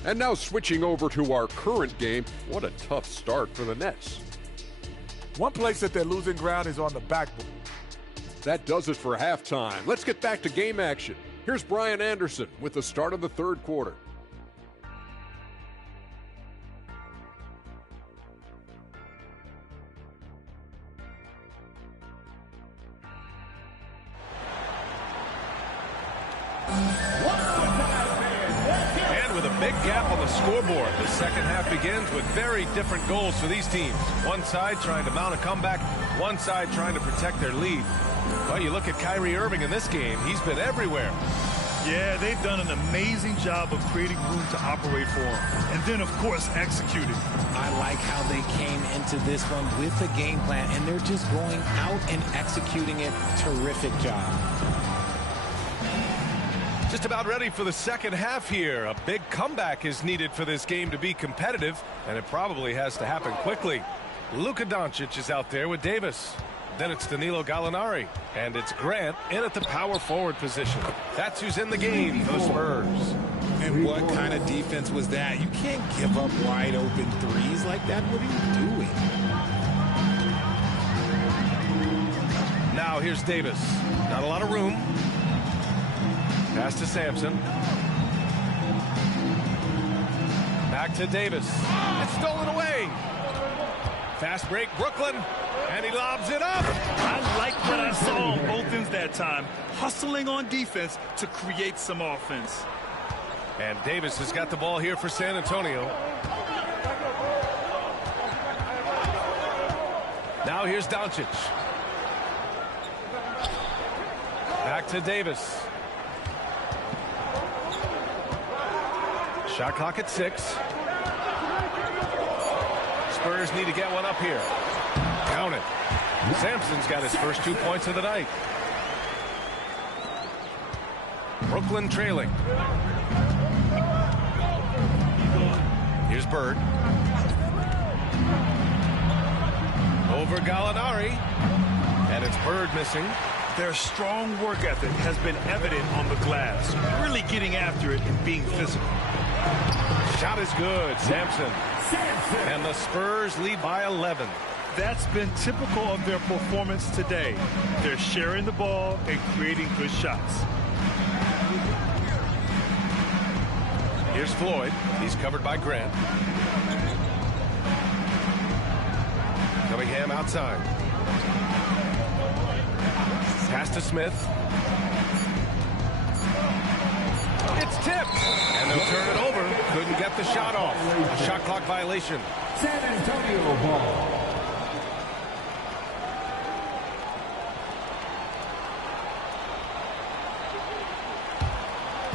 And now switching over to our current game, what a tough start for the Nets. One place that they're losing ground is on the backboard. That does it for halftime. Let's get back to game action. Here's Brian Anderson with the start of the third quarter. And with a big gap on the scoreboard, the second half begins with very different goals for these teams. One side trying to mount a comeback, one side trying to protect their lead. Well, you look at Kyrie Irving in this game, he's been everywhere. Yeah, they've done an amazing job of creating room to operate for him. And then, of course, executing. I like how they came into this one with a game plan, and they're just going out and executing it. Terrific job. Just about ready for the second half here. A big comeback is needed for this game to be competitive, and it probably has to happen quickly. Luka Doncic is out there with Davis. Then it's Danilo Gallinari, and it's Grant in at the power forward position. That's who's in the game for the Spurs. And what kind of defense was that? You can't give up wide open threes like that. What are you doing? Now here's Davis. Not a lot of room. Pass to Sampson. Back to Davis. It's stolen away. Fast break, Brooklyn. And he lobs it up. I like what I saw on both ends that time. Hustling on defense to create some offense. And Davis has got the ball here for San Antonio. Now here's Doncic. Back to Davis. Shot clock at 6. Spurs need to get one up here. Count it. Sampson's got his first 2 points of the night. Brooklyn trailing. Here's Bird. Over Gallinari. And it's Bird missing. Their strong work ethic has been evident on the glass. Really getting after it and being physical. Shot is good. Sampson. And the Spurs lead by 11. That's been typical of their performance today. They're sharing the ball and creating good shots. Here's Floyd. He's covered by Grant. Cunningham outside. Pass to Smith. It's tipped. And they'll turn it over. Couldn't get the shot off. A shot clock violation. San Antonio ball.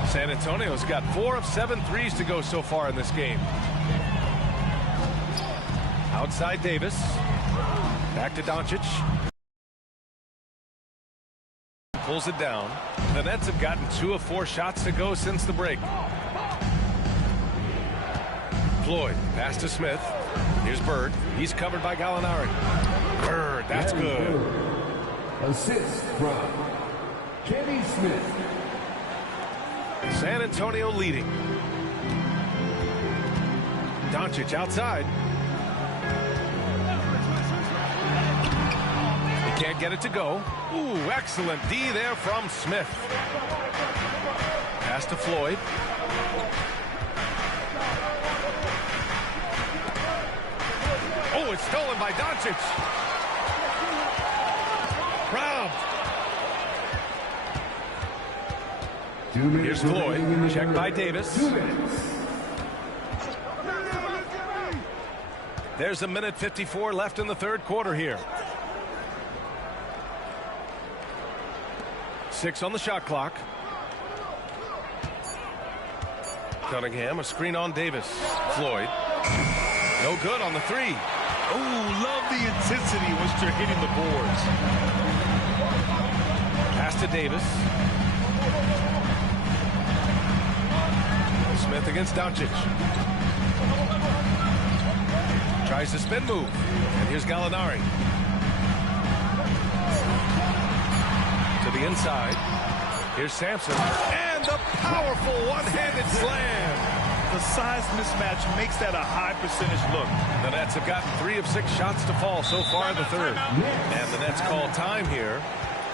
San Antonio's got 4 of 7 threes to go so far in this game. Outside Davis. Back to Doncic. Pulls it down. The Nets have gotten 2 of 4 shots to go since the break. Floyd. Pass to Smith. Here's Bird. He's covered by Gallinari. Bird, that's good. Assist from Kenny Smith. San Antonio leading. Doncic outside. He can't get it to go. Ooh, excellent D there from Smith. Pass to Floyd. Oh, it's stolen by Doncic. Robbed. Here's Floyd. Checked by Davis. There's 1:54 left in the third quarter here. 6 on the shot clock. Cunningham, a screen on Davis. Floyd. No good on the three. Oh, love the intensity once you're hitting the boards. Pass to Davis. Smith against Doncic. Tries to spin move. And here's Gallinari. To the inside. Here's Sampson. And a powerful one-handed slam. The size mismatch makes that a high percentage look. The Nets have gotten 3 of 6 shots to fall so far in the third. And the Nets call time here.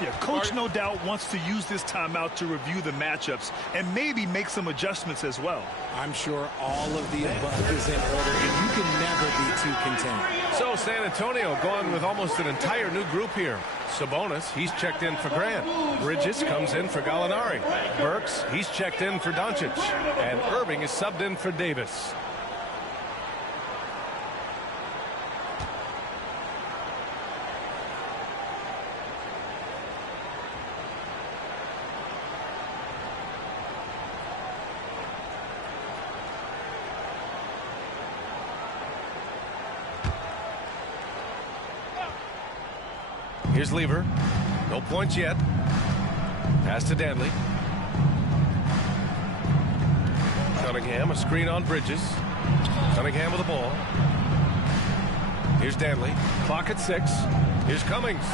Yeah, coach no doubt wants to use this timeout to review the matchups and maybe make some adjustments as well. I'm sure all of the above is in order, and you can never be too content. So San Antonio going with almost an entire new group here. Sabonis, he's checked in for Grant. Bridges comes in for Gallinari. Burks, he's checked in for Doncic. And Irving is subbed in for Davis. Here's Lever. No points yet. Pass to Danley. Cunningham, a screen on Bridges. Cunningham with the ball. Here's Danley. Clock at 6. Here's Cummings.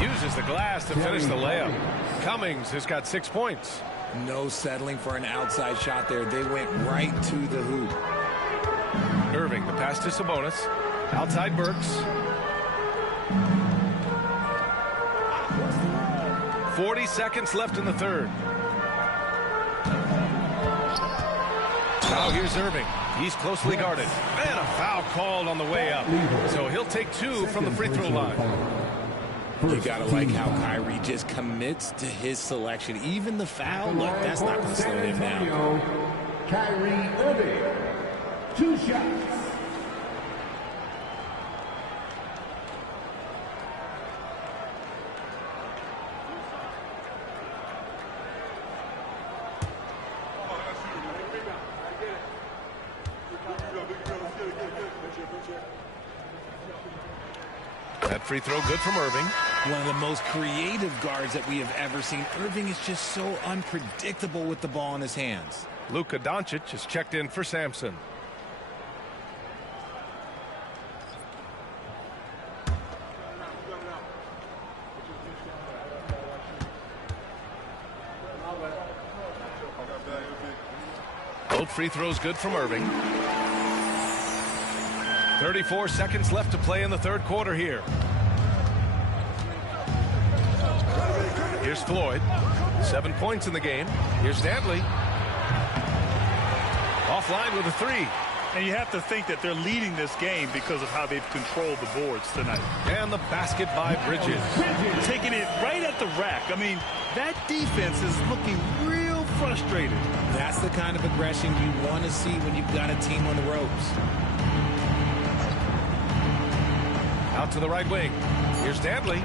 Uses the glass to finish the layup. Cummings has got 6 points. No settling for an outside shot there. They went right to the hoop. Irving, the pass to Sabonis. Outside Burks. 40 seconds left in the third. Now here's Irving. He's closely guarded. And a foul called on the way up. So he'll take 2 from the free throw line. You gotta like how Kyrie just commits to his selection. Even the foul, look, that's not going to slow him down. Kyrie Irving, 2 shots. That free throw good from Irving. One of the most creative guards that we have ever seen. Irving is just so unpredictable with the ball in his hands. Luka Doncic is checked in for Sampson. Both free throws good from Irving. 34 seconds left to play in the third quarter here. Here's Floyd. 7 points in the game. Here's Danley. Offline with a 3. And you have to think that they're leading this game because of how they've controlled the boards tonight. And the basket by Bridges. Taking it right at the rack. I mean, that defense is looking real frustrated. That's the kind of aggression you want to see when you've got a team on the ropes. Out to the right wing. Here's Danley.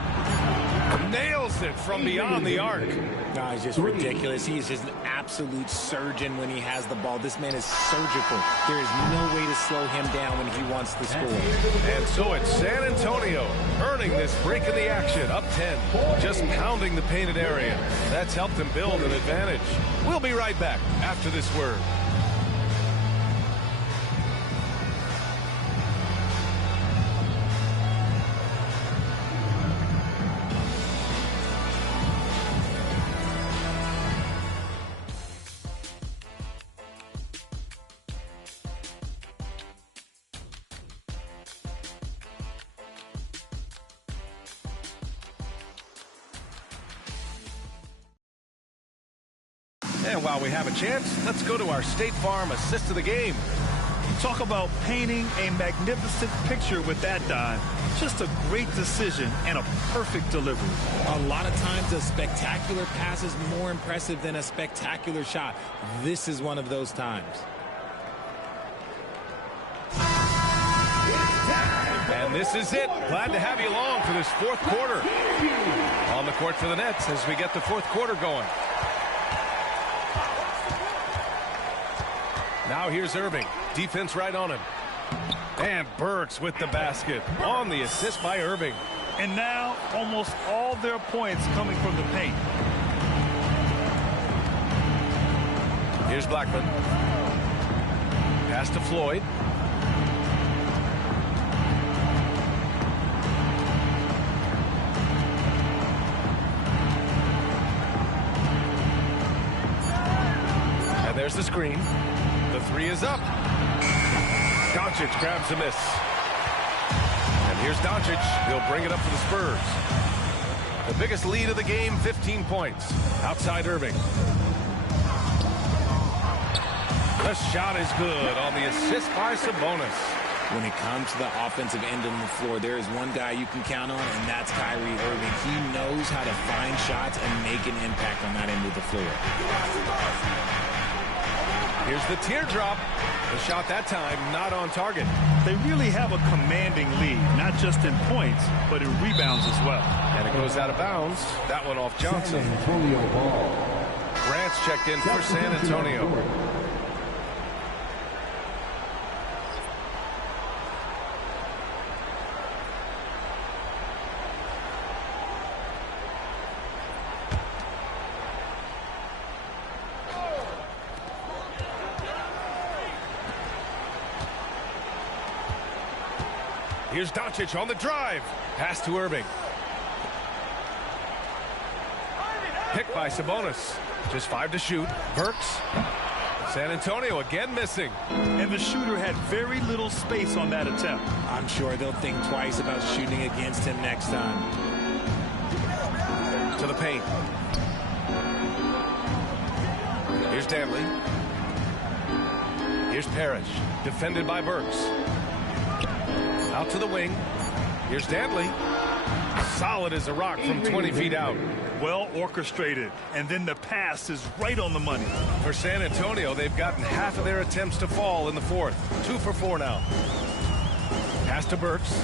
Nails it from beyond the arc. No, he's just ridiculous. He is just an absolute surgeon when he has the ball. This man is surgical. There is no way to slow him down when he wants to score. And so it's San Antonio earning this break in the action. Up 10. Just pounding the painted area. That's helped them build an advantage. We'll be right back after this word. And while we have a chance, let's go to our State Farm assist of the game. Talk about painting a magnificent picture with that dive. Just a great decision and a perfect delivery. A lot of times a spectacular pass is more impressive than a spectacular shot. This is one of those times. And this is it. Glad to have you along for this fourth quarter. On the court for the Nets as we get the fourth quarter going. Now here's Irving. Defense right on him. And Burks with the basket on the assist by Irving. And now almost all their points coming from the paint. Here's Blackman. Pass to Floyd. And there's the screen. The three is up. Doncic grabs the miss. And here's Doncic. He'll bring it up for the Spurs. The biggest lead of the game, 15 points. Outside Irving. The shot is good on the assist by Sabonis. When it comes to the offensive end of the floor, there is one guy you can count on, and that's Kyrie Irving. He knows how to find shots and make an impact on that end of the floor. Here's the teardrop. The shot that time not on target. They really have a commanding lead, not just in points, but in rebounds as well. And it goes out of bounds. That one off Johnson. Grant's checked in for San Antonio. Here's Doncic on the drive. Pass to Irving. Picked by Sabonis. Just 5 to shoot. Burks. San Antonio again missing. And the shooter had very little space on that attempt. I'm sure they'll think twice about shooting against him next time. To the paint. Here's Danley. Here's Parrish. Defended by Burks. Out to the wing. Here's Danley. Solid as a rock from 20 feet out. Well orchestrated. And then the pass is right on the money. For San Antonio, they've gotten half of their attempts to fall in the fourth. 2 for 4 now. Pass to Burks.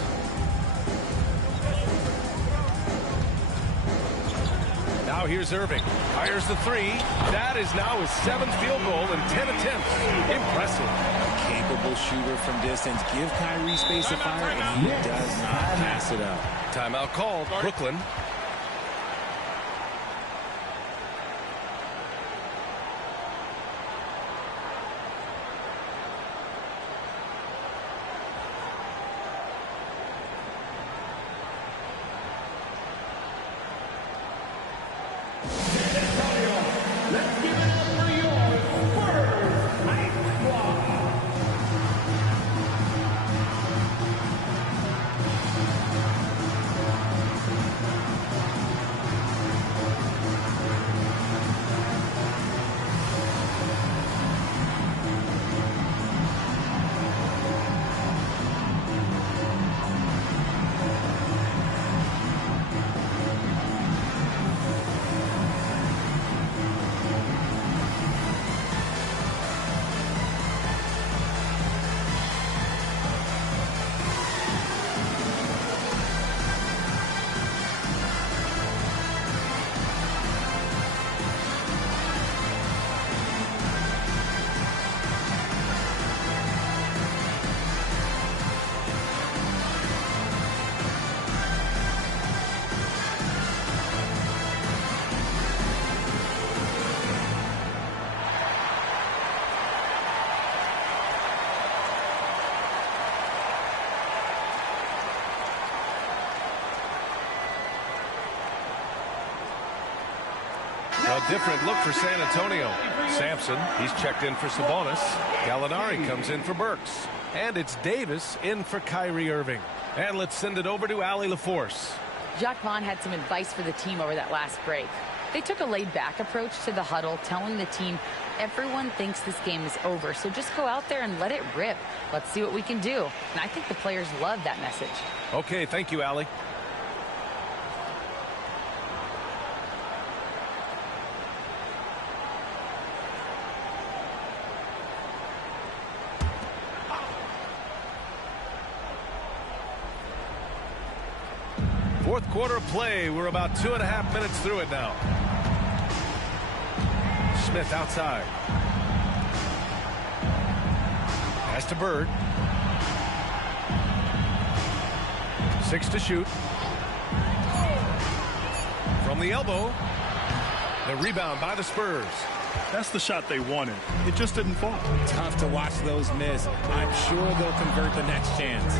Now here's Irving. Fires the three. That is now his 7th field goal in 10 attempts. Impressive. A capable shooter from distance. Give Kyrie space to fire, and he does not pass it up. Timeout called. Brooklyn. A different look for San Antonio. Sampson, he's checked in for Sabonis. Gallinari comes in for Burks. And it's Davis in for Kyrie Irving. And let's send it over to Allie LaForce. Jacques Vaughn had some advice for the team over that last break. They took a laid-back approach to the huddle, telling the team, everyone thinks this game is over, so just go out there and let it rip. Let's see what we can do. And I think the players love that message. Okay, thank you, Allie. Fourth quarter play. We're about 2.5 minutes through it now. Smith outside. Pass to Bird. 6 to shoot. From the elbow. The rebound by the Spurs. That's the shot they wanted. It just didn't fall. Tough to watch those miss. I'm sure they'll convert the next chance.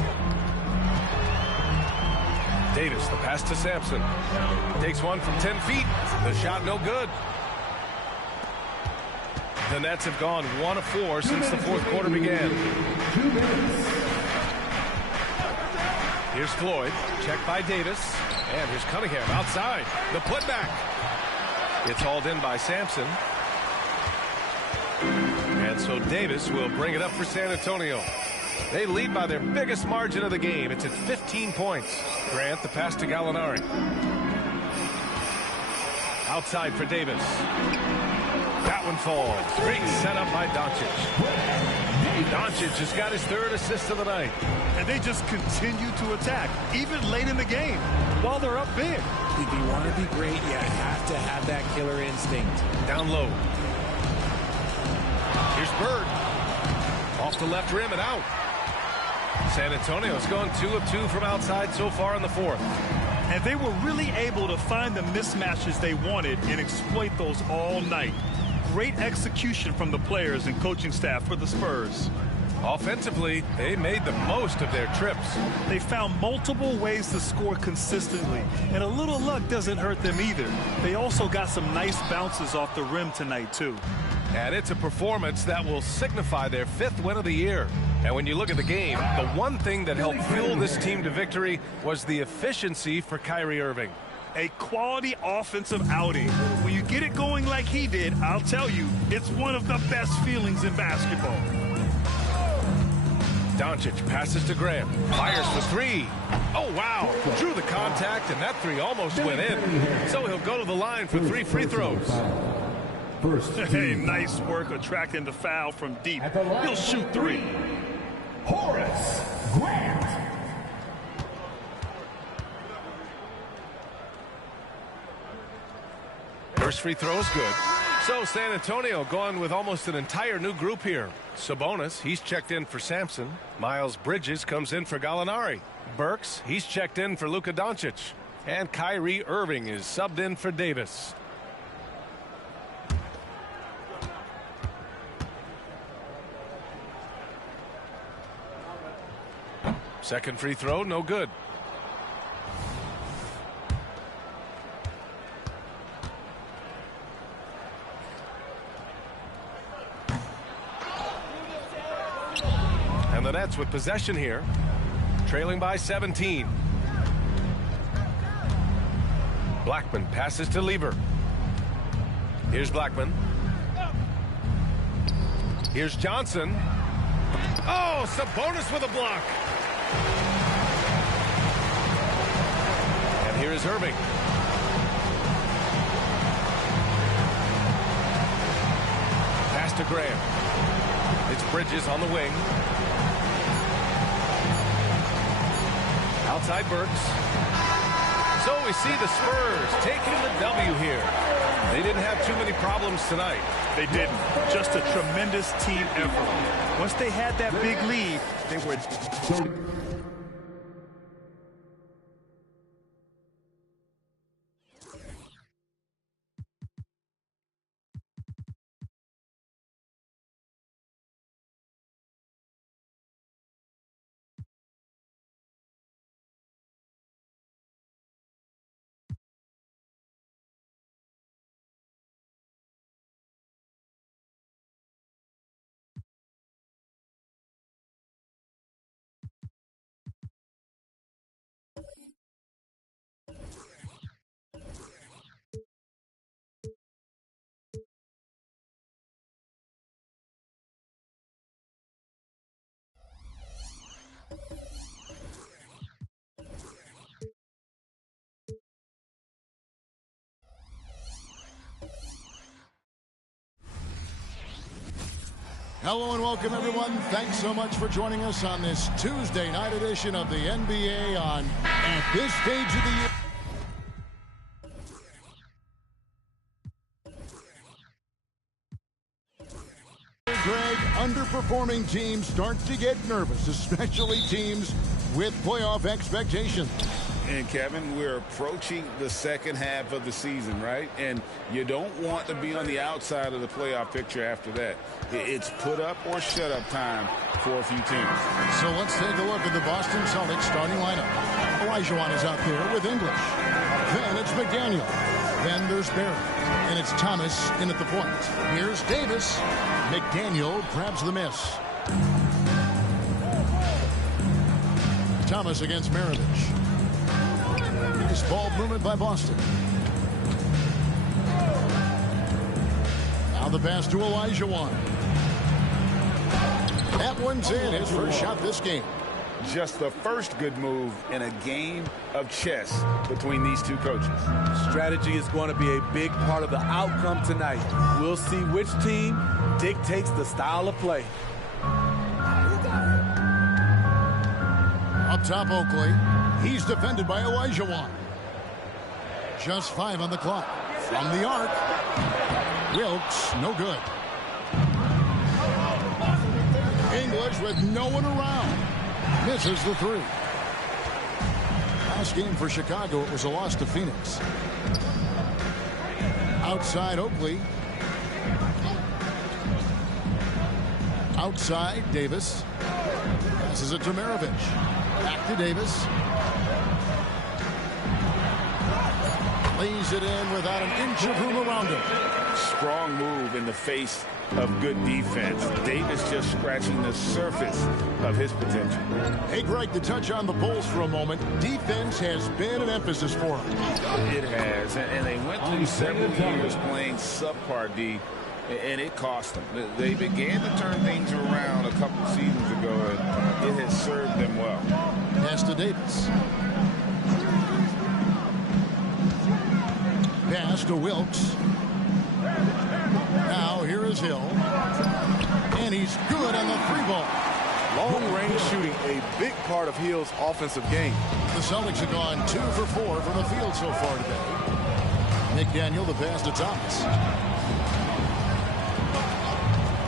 Davis, the pass to Sampson. Takes one from 10 feet. The shot no good. The Nets have gone 1 of 4 since the fourth quarter began. Here's Floyd. Checked by Davis. And here's Cunningham outside. The putback. It's hauled in by Sampson. And so Davis will bring it up for San Antonio. They lead by their biggest margin of the game. It's at 15 points. Grant, the pass to Gallinari. Outside for Davis. That one falls. Great setup by Doncic. Doncic has got his 3rd assist of the night. And they just continue to attack, even late in the game, while they're up big. If you want to be great, you have to have that killer instinct. Down low. Here's Bird. Off the left rim and out. San Antonio's gone 2 of 2 from outside so far in the fourth. And they were really able to find the mismatches they wanted and exploit those all night. Great execution from the players and coaching staff for the Spurs. Offensively, they made the most of their trips. They found multiple ways to score consistently, and a little luck doesn't hurt them either. They also got some nice bounces off the rim tonight, too. And it's a performance that will signify their 5th win of the year. And when you look at the game, the one thing that helped fuel this team to victory was the efficiency for Kyrie Irving. A quality offensive outing. When you get it going like he did, I'll tell you, it's one of the best feelings in basketball. Doncic passes to Grant. Fires for 3. Oh, wow. Drew the contact, and that 3 almost went in. So he'll go to the line for 3 free throws. Hey, nice work attracting the foul from deep. He'll shoot 3. Horace Grant. First free throw is good. So San Antonio going with almost an entire new group here. Sabonis, he's checked in for Sampson. Miles Bridges comes in for Gallinari. Burks, he's checked in for Luka Doncic. And Kyrie Irving is subbed in for Davis. Second free throw, no good. And the Nets with possession here, trailing by 17. Blackman passes to Lever. Here's Blackman. Here's Johnson. Oh, Sabonis with a block. And here is Irving. Pass to Graham. It's Bridges on the wing. Outside Burks. So we see the Spurs taking the W here. They didn't have too many problems tonight. They didn't. Just a tremendous team effort. Once they had that big lead, they were Hello and welcome, everyone. Thanks so much for joining us on this Tuesday night edition of the NBA at this stage of the year. Greg, underperforming teams start to get nervous, especially teams with playoff expectations. And Kevin, we're approaching the second half of the season, right? And you don't want to be on the outside of the playoff picture after that. It's put up or shut up time for a few teams. So let's take a look at the Boston Celtics starting lineup. Olajuwon is out there with English. Then it's McDaniel. Then there's Barrett. And it's Thomas in at the point. Here's Davis. McDaniel grabs the miss. Thomas against Maravich. Nice ball movement by Boston. Now the pass to Olajuwon. That one's in. His first shot this game. Just the first good move in a game of chess between these two coaches. Strategy is going to be a big part of the outcome tonight. We'll see which team dictates the style of play. Up top, Oakley. He's defended by Olajuwon. Just 5 on the clock. From the arc. Wilkes, no good. English with no one around. Misses the 3. Last game for Chicago, it was a loss to Phoenix. Outside, Oakley. Outside, Davis. Passes it to Maravich. Back to Davis. Lays it in without an inch of room around him. Strong move in the face of good defense. Davis just scratching the surface of his potential. Hey, Greg, to touch on the Bulls for a moment, defense has been an emphasis for them. It has, and they went through several years playing subpar D, and it cost them. They began to turn things around a couple seasons ago, and it has served them well. Pass to Davis. Pass to Wilkes. Now here is Hill. And he's good on the 3-ball. Long-range shooting, a big part of Hill's offensive game. The Celtics have gone 2 for 4 from the field so far today. McDaniel, the pass to Thomas.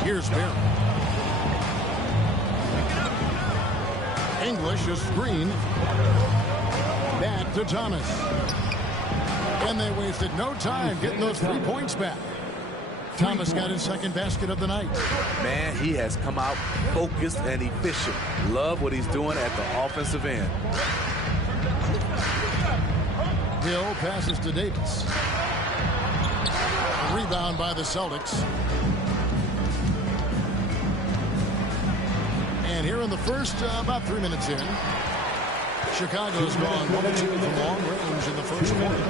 Here's Barrett. English, a screen. Back to Thomas. And they wasted no time getting those 3 points back. Thomas got his second basket of the night. Man, he has come out focused and efficient. Love what he's doing at the offensive end. Hill passes to Davis. Rebound by the Celtics. And here in the first, about 3 minutes in, Chicago's gone 1 of 2 from long range in the first quarter.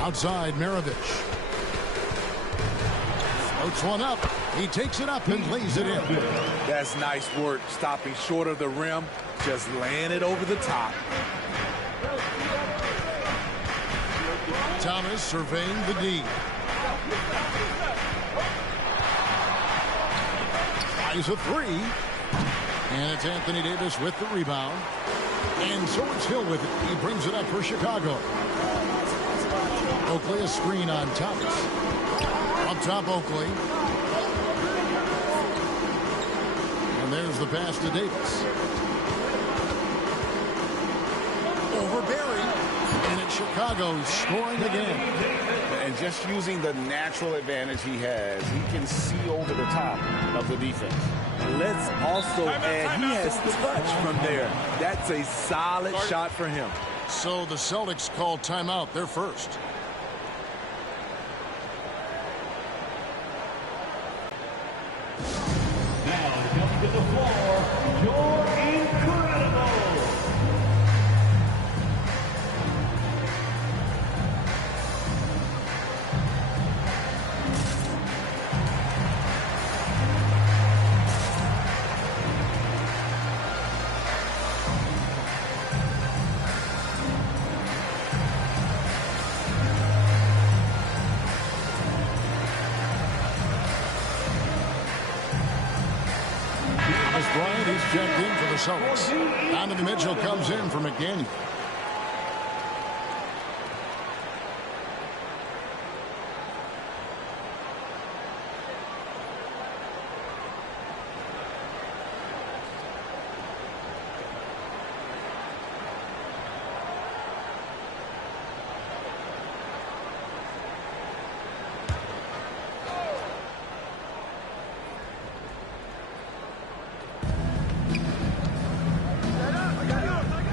Outside, Maravich. Floats one up. He takes it up and lays it in. That's nice work, stopping short of the rim, just laying it over the top. Thomas surveying the D. Tries a 3. And it's Anthony Davis with the rebound. And so it's Hill with it. He brings it up for Chicago. Oakley, a screen on Thomas. Up top, Oakley. And there's the pass to Davis. Over Barry. And it's Chicago scoring again. And just using the natural advantage he has, he can see over the top of the defense. Let's also add he has touch from there. That's a solid shot for him. So the Celtics called timeout. They're first. Now comes to the floor, your incredible. Bryant is checked in for the Celtics. Donovan Mitchell comes in for McDaniel.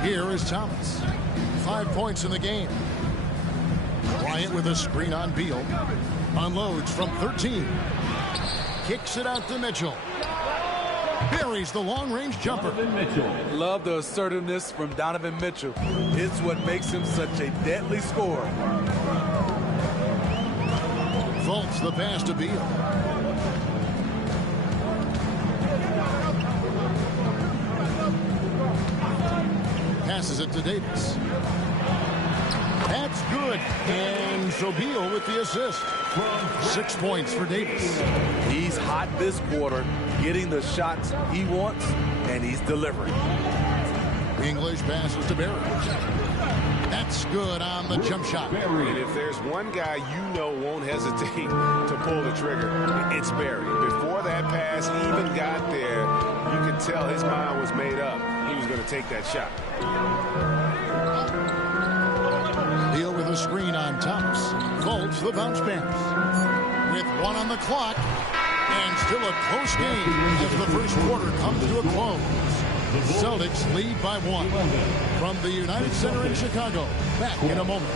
Here is Thomas. 5 points in the game. Bryant with a screen on Beal. Unloads from 13. Kicks it out to Mitchell. Buries the long-range jumper. Love the assertiveness from Donovan Mitchell. It's what makes him such a deadly scorer. Fultz the pass to Beal. Passes it to Davis. That's good. And so Beal with the assist. 6 points for Davis. He's hot this quarter, getting the shots he wants, and he's delivering. English passes to Barry. That's good on the jump shot. And if there's one guy you know won't hesitate to pull the trigger, it's Barry. Before that pass even got there, you could tell his mind was made up. He was going to take that shot. Beal with a screen on Thomas. Fultz the bounce pass. With 1 on the clock. And still a close game as the first quarter comes to a close. The Celtics lead by 1. From the United Center in Chicago. Back in a moment.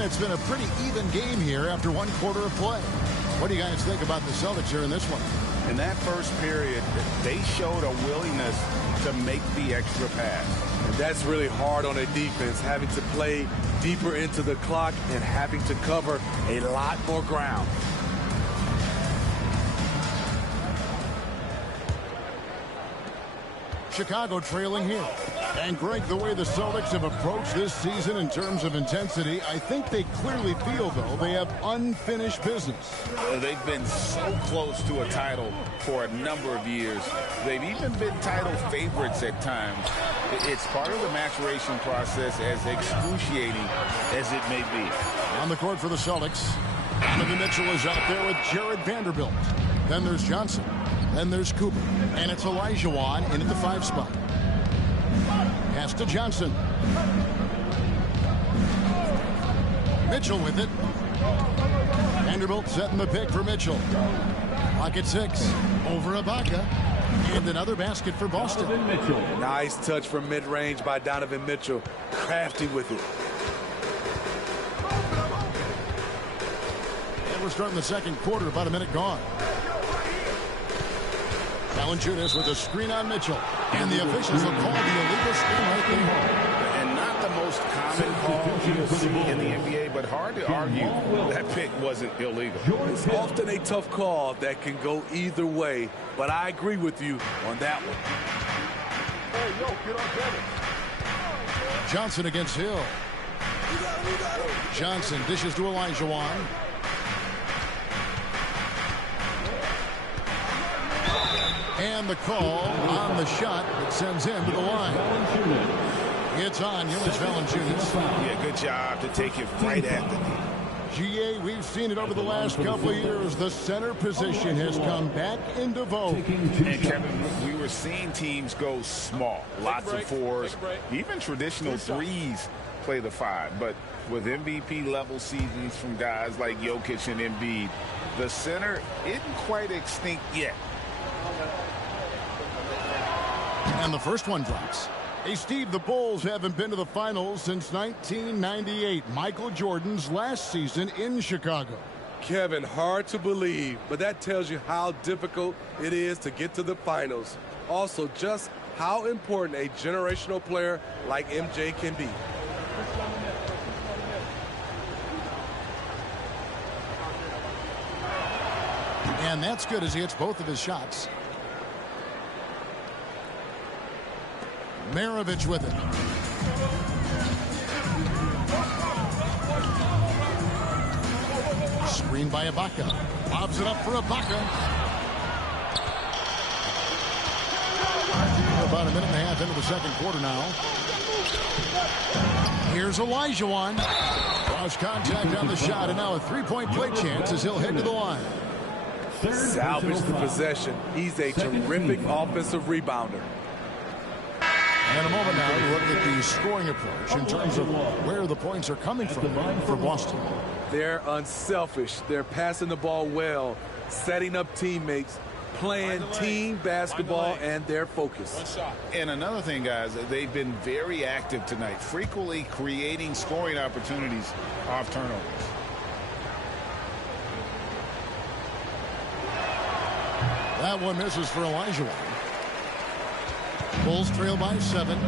It's been a pretty even game here after 1 quarter of play. What do you guys think about the Celtics here in this one? In that first period, they showed a willingness to make the extra pass. And that's really hard on a defense, having to play deeper into the clock and having to cover a lot more ground. Chicago trailing here. And Greg, the way the Celtics have approached this season in terms of intensity, I think they clearly feel, though, they have unfinished business. They've been so close to a title for a number of years. They've even been title favorites at times. It's part of the maturation process, as excruciating as it may be. On the court for the Celtics, Donovan Mitchell is out there with Jared Vanderbilt. Then there's Johnson. Then there's Cooper. And it's Olajuwon in at the 5 spot. Pass to Johnson. Mitchell with it. Vanderbilt setting the pick for Mitchell. Clock at 6. Over Ibaka. And another basket for Boston. Nice touch from mid-range by Donovan Mitchell. Crafty with it. And we're starting the second quarter, about a minute gone. Valanciunas with a screen on Mitchell. And the officials will call the illegal screen right there. And not the most common call you see in the NBA, but hard to argue that pick wasn't illegal. It's often a tough call that can go either way, but I agree with you on that one. Hey, yo, get on Dennis. Johnson against Hill. Johnson dishes to Olajuwon. And the call on the shot that sends him to the line. It's on Jonas Valanciunas. Yeah, good job to take it right at the knee. GA, we've seen it over the last couple of years. The center position has come back into vogue. And Kevin, we were seeing teams go small. Lots of 4s, even traditional 3s play the 5. But with MVP level seasons from guys like Jokic and Embiid, the center isn't quite extinct yet. And the first one drops. Hey, Steve, the Bulls haven't been to the finals since 1998, Michael Jordan's last season in Chicago. Kevin, hard to believe, but that tells you how difficult it is to get to the finals. Also, just how important a generational player like MJ can be. And that's good as he hits both of his shots. Maravich with it. Screen by Ibaka. Lobs it up for Ibaka. About a minute and a half into the second quarter now. Here's Olajuwon. Lost contact on the shot, and now a three-point play chance as he'll head to the line. Salvage the possession. He's a terrific offensive rebounder. And a moment now to look at the scoring approach in terms of where the points are coming from for Boston. They're unselfish. They're passing the ball well, setting up teammates, playing team basketball, and they're focused. And another thing, guys, they've been very active tonight, frequently creating scoring opportunities off turnovers. That one misses for Olajuwon. Bulls trail by 7.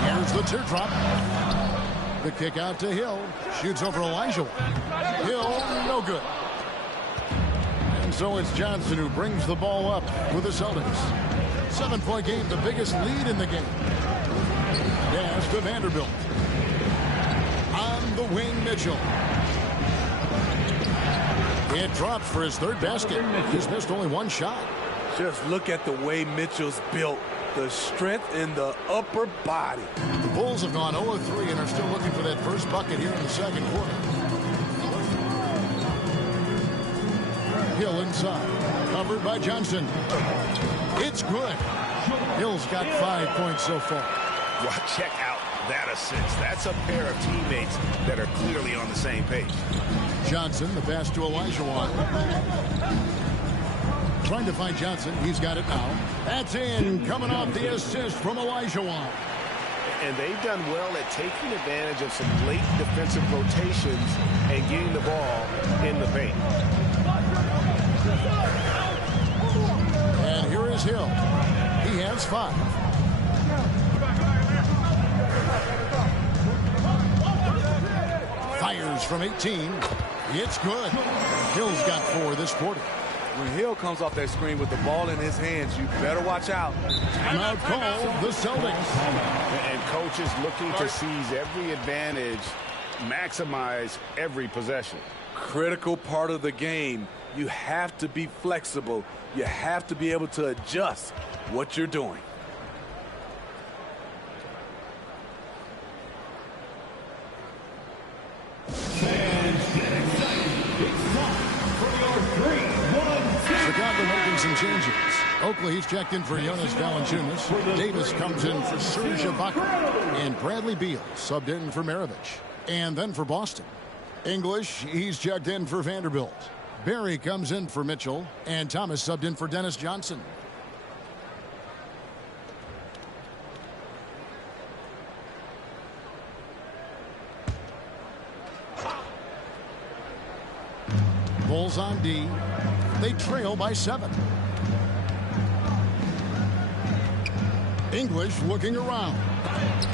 Here's the teardrop. The kick out to Hill. Shoots over Olajuwon. Hill, no good. And so it's Johnson who brings the ball up with the Celtics. 7-point game, the biggest lead in the game. Pass to Vanderbilt. On the wing, Mitchell. It drops for his third basket. He's missed only one shot. Just look at the way Mitchell's built. The strength in the upper body. The Bulls have gone 0-3 and are still looking for that first bucket here in the second quarter. Hill inside. Covered by Johnson. It's good. Hill's got 5 points so far. Well, check out that assist. That's a pair of teammates that are clearly on the same page. Johnson, the pass to Olajuwon. Trying to find Johnson. He's got it now. That's in. Coming off the assist from Olajuwon. And they've done well at taking advantage of some late defensive rotations and getting the ball in the paint. And here is Hill. He has 5. Fires from 18. It's good. Hill's got 4 this quarter. When Hill comes off that screen with the ball in his hands, you better watch out. Timeout call, the Celtics. And coaches looking to seize every advantage, maximize every possession. Critical part of the game. You have to be flexible. You have to be able to adjust what you're doing. Chicago making some changes. Oakley, he's checked in for Jonas Valanciunas. Davis comes in for Serge Ibaka. And Bradley Beal subbed in for Maravich. And then for Boston. English, he's checked in for Vanderbilt. Barry comes in for Mitchell. And Thomas subbed in for Dennis Johnson. Bulls on D. They trail by 7. English looking around.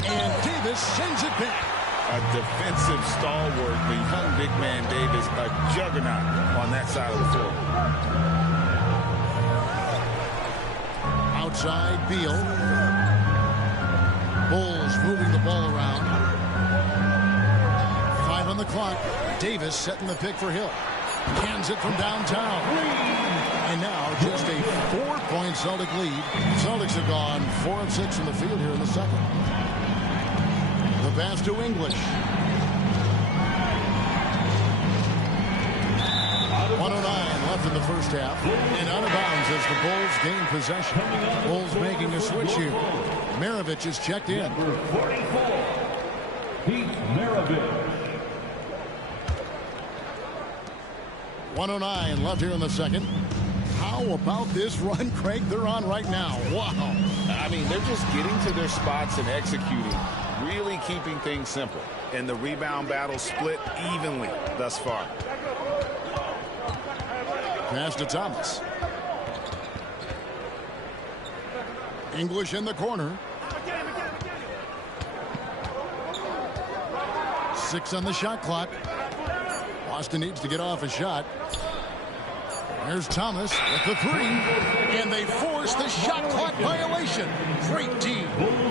And Davis sends it back. A defensive stalwart, the young big man Davis, a juggernaut on that side of the floor. Outside, Beal. Bulls moving the ball around. 5 on the clock. Davis setting the pick for Hill. Hands it from downtown. And now just a 4-point Celtic lead. Celtics have gone 4 of 6 from the field here in the second. The pass to English. 109 left in the first half. And out of bounds as the Bulls gain possession. Bulls making a switch here. Maravich is checked in. Number 44, Pete Maravich. 109 left here in the second. How about this run, Craig, they're on right now? Wow. I mean, they're just getting to their spots and executing, really keeping things simple. And the rebound battle split evenly thus far. Pass to Thomas. English in the corner. 6 on the shot clock. Boston needs to get off a shot. There's Thomas with the 3. And they force the shot clock violation. Great team.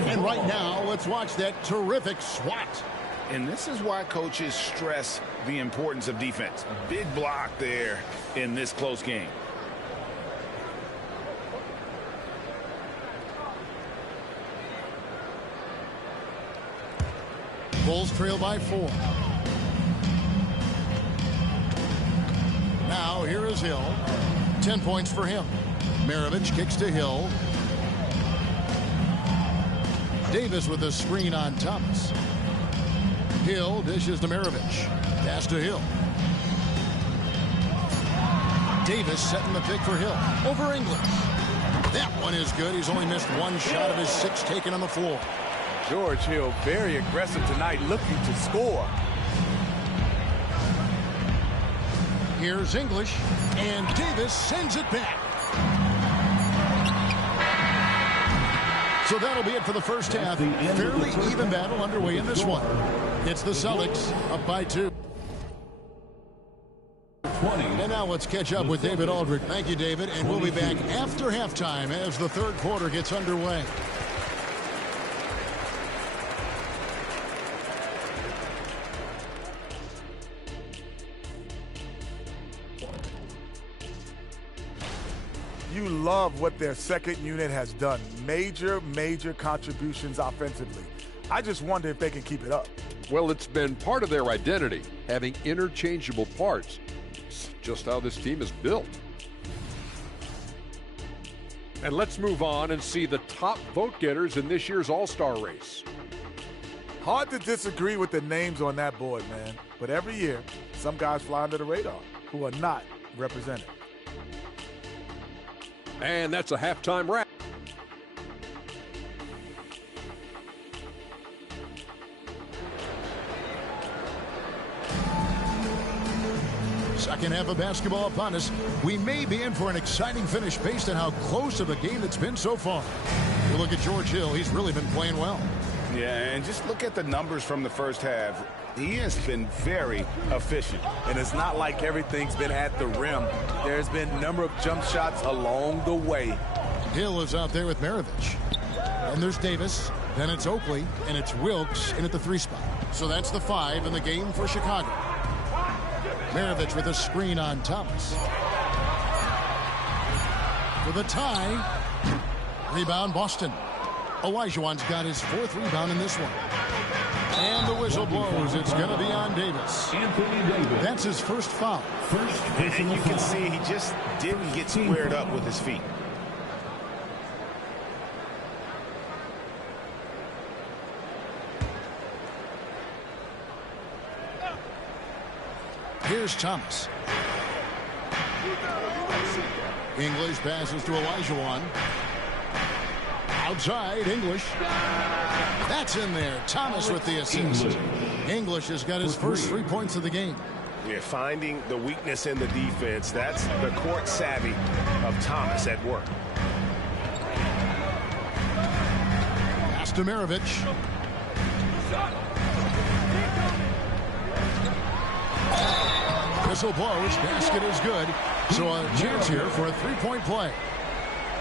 And right now, let's watch that terrific swat. And this is why coaches stress the importance of defense. A big block there in this close game. Bulls trail by 4. Now here is Hill. 10 points for him. Maravich kicks to Hill. Davis with a screen on Thomas. Hill dishes to Maravich. Pass to Hill. Davis setting the pick for Hill. Over English. That one is good. He's only missed 1 shot of his 6 taken on the floor. George Hill very aggressive tonight, looking to score. Here's English, and Davis sends it back. So that'll be it for the first half. Fairly even battle underway in this one. It's the Celtics up by 2. And now let's catch up with David Aldridge. Thank you, David. And we'll be back after halftime as the third quarter gets underway. You love what their second unit has done. Major contributions offensively. I just wonder if they can keep it up. Well, it's been part of their identity, having interchangeable parts. It's just how this team is built. And let's move on and see the top vote getters in this year's All-Star race. Hard to disagree with the names on that board, man. But every year, some guys fly under the radar who are not represented. And that's a halftime wrap. Second half of basketball upon us. We may be in for an exciting finish based on how close of a game it's been so far. You look at George Hill, he's really been playing well. Yeah, and just look at the numbers from the first half. He has been very efficient. And it's not like everything's been at the rim. There's been a number of jump shots along the way. Hill is out there with Maravich. And there's Davis. Then it's Oakley. And it's Wilkes in at the 3 spot. So that's the 5 in the game for Chicago. Maravich with a screen on Thomas. For the tie. Rebound Boston. Olajuwon's got his 4th rebound in this one. And the whistle blows. It's going to be on Davis. That's his first foul. And you can see he just didn't get squared up with his feet. Here's Thomas. English passes to Olajuwon. Outside, English. That's in there. Thomas with the assist. English has got his first 3 points of the game. We're finding the weakness in the defense. That's the court savvy of Thomas at work. Pass to Maravich. Whistle blows. Basket is good. So a chance here for a 3-point play.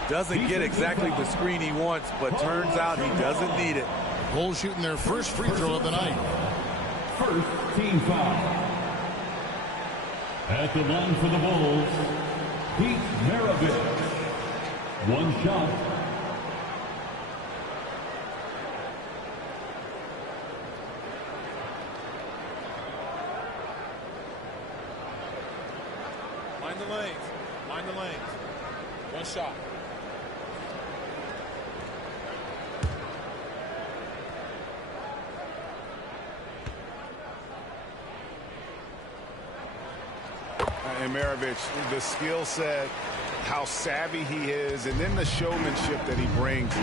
Doesn't get exactly the screen he wants, but turns out he doesn't need it. Bulls shooting their first free throw of the night. First team foul. At the line for the Bulls, Pete Maravich. 1 shot. Mind the lanes. Mind the lanes. 1 shot. And Maravich, the skill set, how savvy he is, and then the showmanship that he brings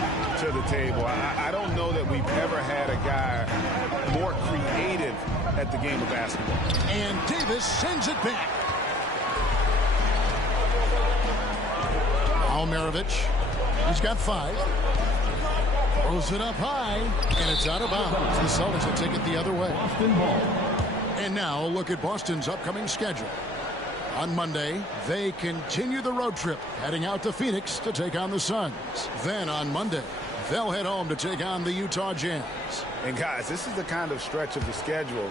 to the table. I don't know that we've ever had a guy more creative at the game of basketball. And Davis sends it back. Almarovich, he's got 5. Throws it up high, and it's out of bounds. The Celtics will take it the other way. And now look at Boston's upcoming schedule. On Monday, they continue the road trip, heading out to Phoenix to take on the Suns. Then on Monday, they'll head home to take on the Utah Jazz. And guys, this is the kind of stretch of the schedule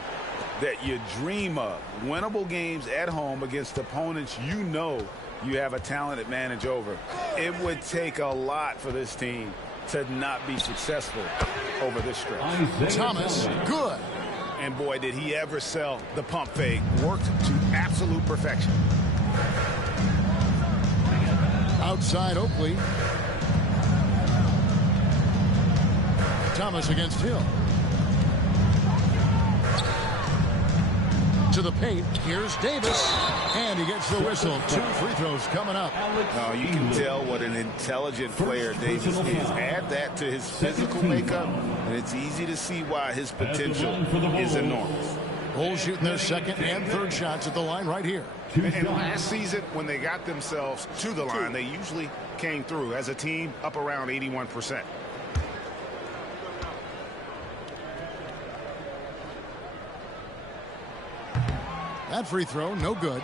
that you dream of. Winnable games at home against opponents you know you have a talent advantage over. It would take a lot for this team to not be successful over this stretch. Thomas, good. And boy, did he ever sell the pump fake. Worked to absolute perfection. Outside Oakley. Thomas against Hill. To the paint. Here's Davis. And he gets the whistle. 2 free throws coming up. Oh, you can tell what an intelligent player Davis is. Add that to his physical makeup, and it's easy to see why his potential is enormous. Bulls shooting their second and third shots at the line right here. And last season, when they got themselves to the line, they usually came through as a team up around 81%. That free throw, no good.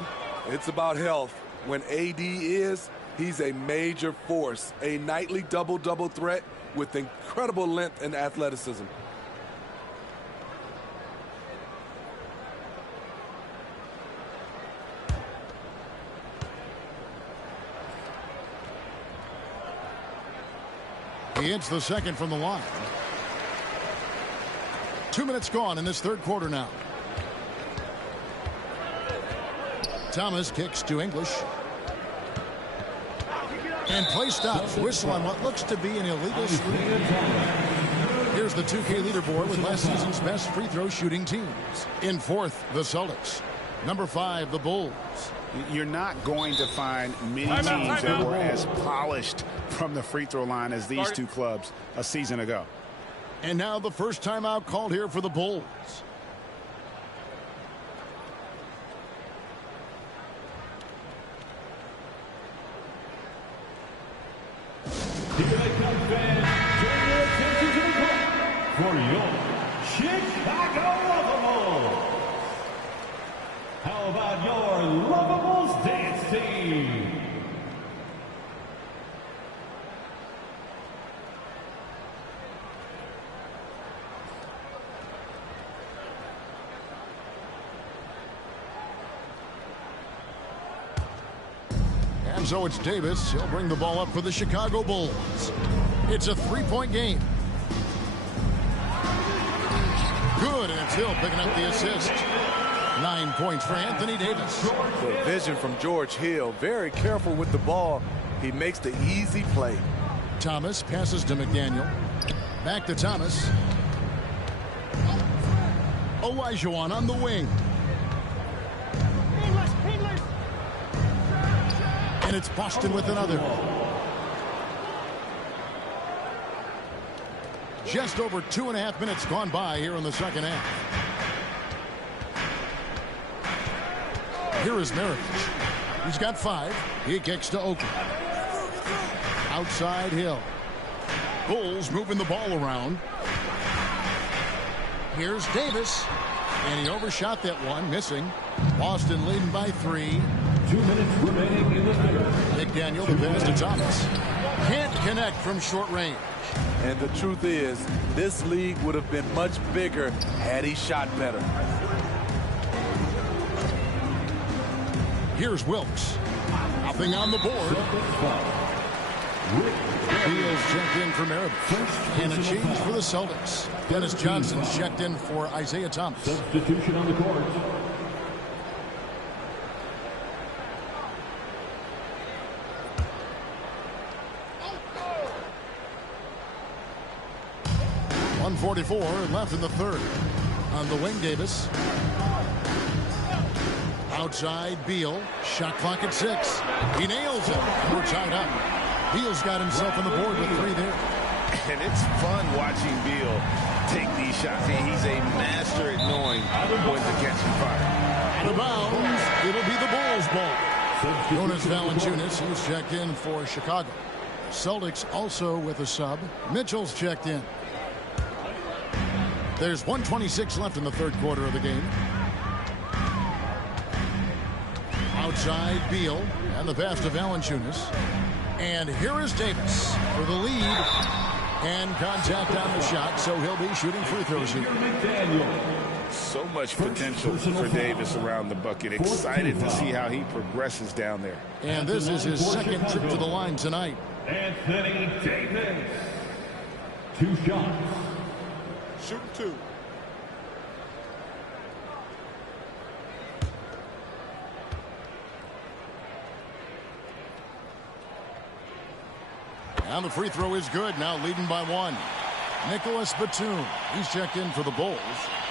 It's about health. When AD is, he's a major force, a nightly double-double threat with incredible length and athleticism. He hits the second from the line. 2 minutes gone in this third quarter now. Thomas kicks to English. And play stops. Whistle on what looks to be an illegal screen. Here's the 2K leaderboard with last season's best free throw shooting teams. In fourth, the Celtics. Number 5, the Bulls. You're not going to find many teams that were as polished from the free throw line as these two clubs a season ago. And now the first timeout called here for the Bulls. For your Chicago Lovables. How about your Lovables dance team? And so it's Davis. He'll bring the ball up for the Chicago Bulls. It's a 3-point game. Good, and it's Hill picking up the assist. 9 points for Anthony Davis. Good vision from George Hill. Very careful with the ball. He makes the easy play. Thomas passes to McDaniel. Back to Thomas. Olajuwon on the wing. And it's Boston with another. Just over 2.5 minutes gone by here in the second half. Here is Maravich. He's got 5. He kicks to Oakley. Outside Hill. Bulls moving the ball around. Here's Davis. And he overshot that one, missing. Boston leading by 3. 2 minutes remaining in the third. McDaniel, the pass to Thomas. Can't connect from short range. And the truth is, this league would have been much bigger had he shot better. Here's Wilkes. Nothing on the board. Beals checked in for Maravich. And a change for the Celtics. Dennis Johnson's checked in for Isaiah Thomas. Substitution on the court. .144 left in the third. On the wing, Davis. Outside, Beal. Shot clock at 6. He nails it. We're tied up. Beal's got himself on the board with 3 there. And it's fun watching Beal take these shots. He's a master at knowing when to catch and fire. Out of bounds. It'll be the Bulls' ball. Jonas Valanciunas, he's checked in for Chicago. Celtics also with a sub. Mitchell's checked in. There's 1:26 left in the third quarter of the game. Outside, Beal, and the pass to Valanciunas. And here is Davis for the lead. And contact on the shot, so he'll be shooting free throws here. So much potential for Davis around the bucket. Excited to see how he progresses down there. And this is his second trip to the line tonight. Anthony Davis. 2 shots. Shooting 2. And the free throw is good, now leading by 1. Nicholas Batum, he's checked in for the Bulls.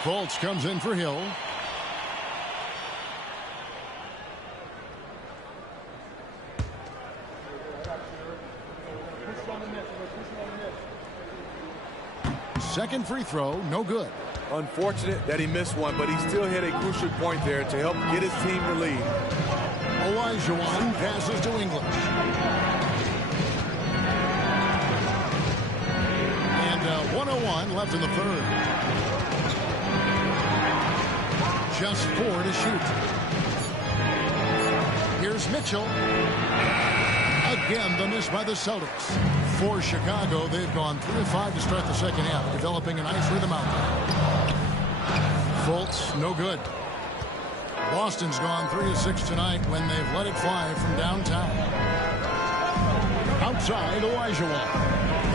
Fultz comes in for Hill. Second free throw, no good. Unfortunate that he missed one, but he still hit a crucial point there to help get his team the lead. Olajuwon passes to English. And 1:01 left in the third. Just 4 to shoot. Here's Mitchell. Again, the miss by the Celtics. For Chicago, they've gone 3 of 5 to start the second half, developing a nice rhythm out there. Fultz, no good. Boston's gone 3 of 6 tonight when they've let it fly from downtown. Outside, Olajuwon.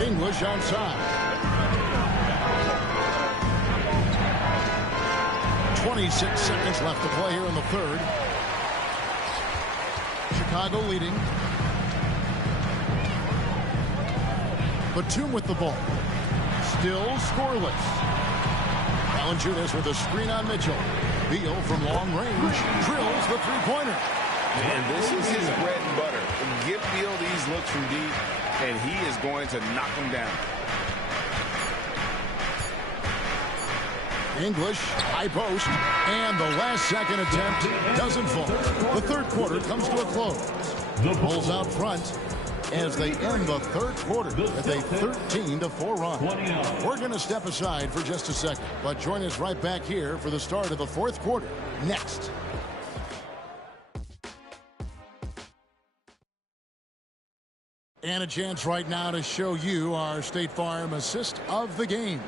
English outside. 26 seconds left to play here in the third. Chicago leading. Batum with the ball. Still scoreless. Valanciunas with a screen on Mitchell. Beal from long range drills the three-pointer. And this is his bread and butter. Give Beal these looks from deep, and he is going to knock them down. English, high post, and the last second attempt doesn't fall. The third quarter comes to a close. The Bulls out front as they end the third quarter with a 13-4 run. We're going to step aside for just a second, but join us right back here for the start of the fourth quarter next. And a chance right now to show you our State Farm assist of the game.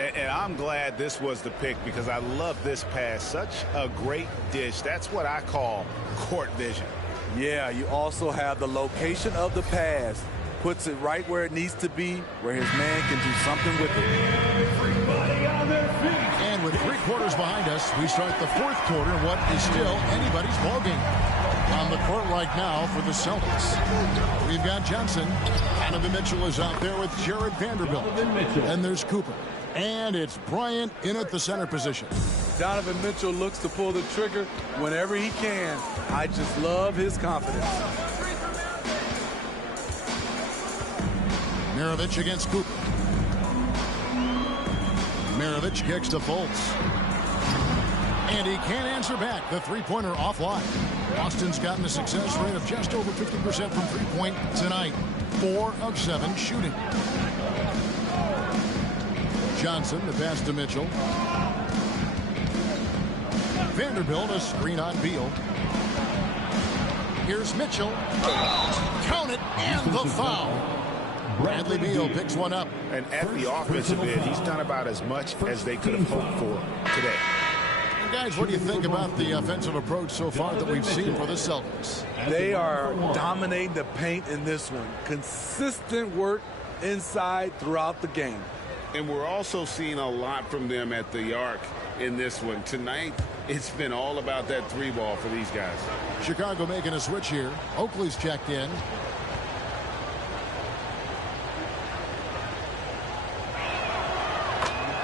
And I'm glad this was the pick because I love this pass. Such a great dish. That's what I call court vision. Yeah, you also have the location of the pass. Puts it right where it needs to be, where his man can do something with it. Everybody on their feet. And with 3 quarters behind us, we start the fourth quarter, what is still anybody's ballgame. On the court right now for the Celtics, we've got Johnson. Donovan Mitchell is out there with Jared Vanderbilt. And there's Cooper. And it's Bryant in at the center position. Donovan Mitchell looks to pull the trigger whenever he can. I just love his confidence. Maravich against Cooper. Maravich kicks to Fultz. And he can't answer back. The three-pointer offline. Boston's gotten a success rate of just over 50% from three-point tonight. 4 of 7 shooting. Johnson, the pass to Mitchell. Vanderbilt, a screen on Beal. Here's Mitchell. Count it, and the foul. Bradley Beal picks one up. And at the offensive end, he's done about as much as they could have hoped for today. And guys, what do you think about the offensive approach so far that we've seen for the Celtics? They are dominating the paint in this one. Consistent work inside throughout the game. And we're also seeing a lot from them at the arc in this one. Tonight, it's been all about that 3-ball for these guys. Chicago making a switch here. Oakley's checked in.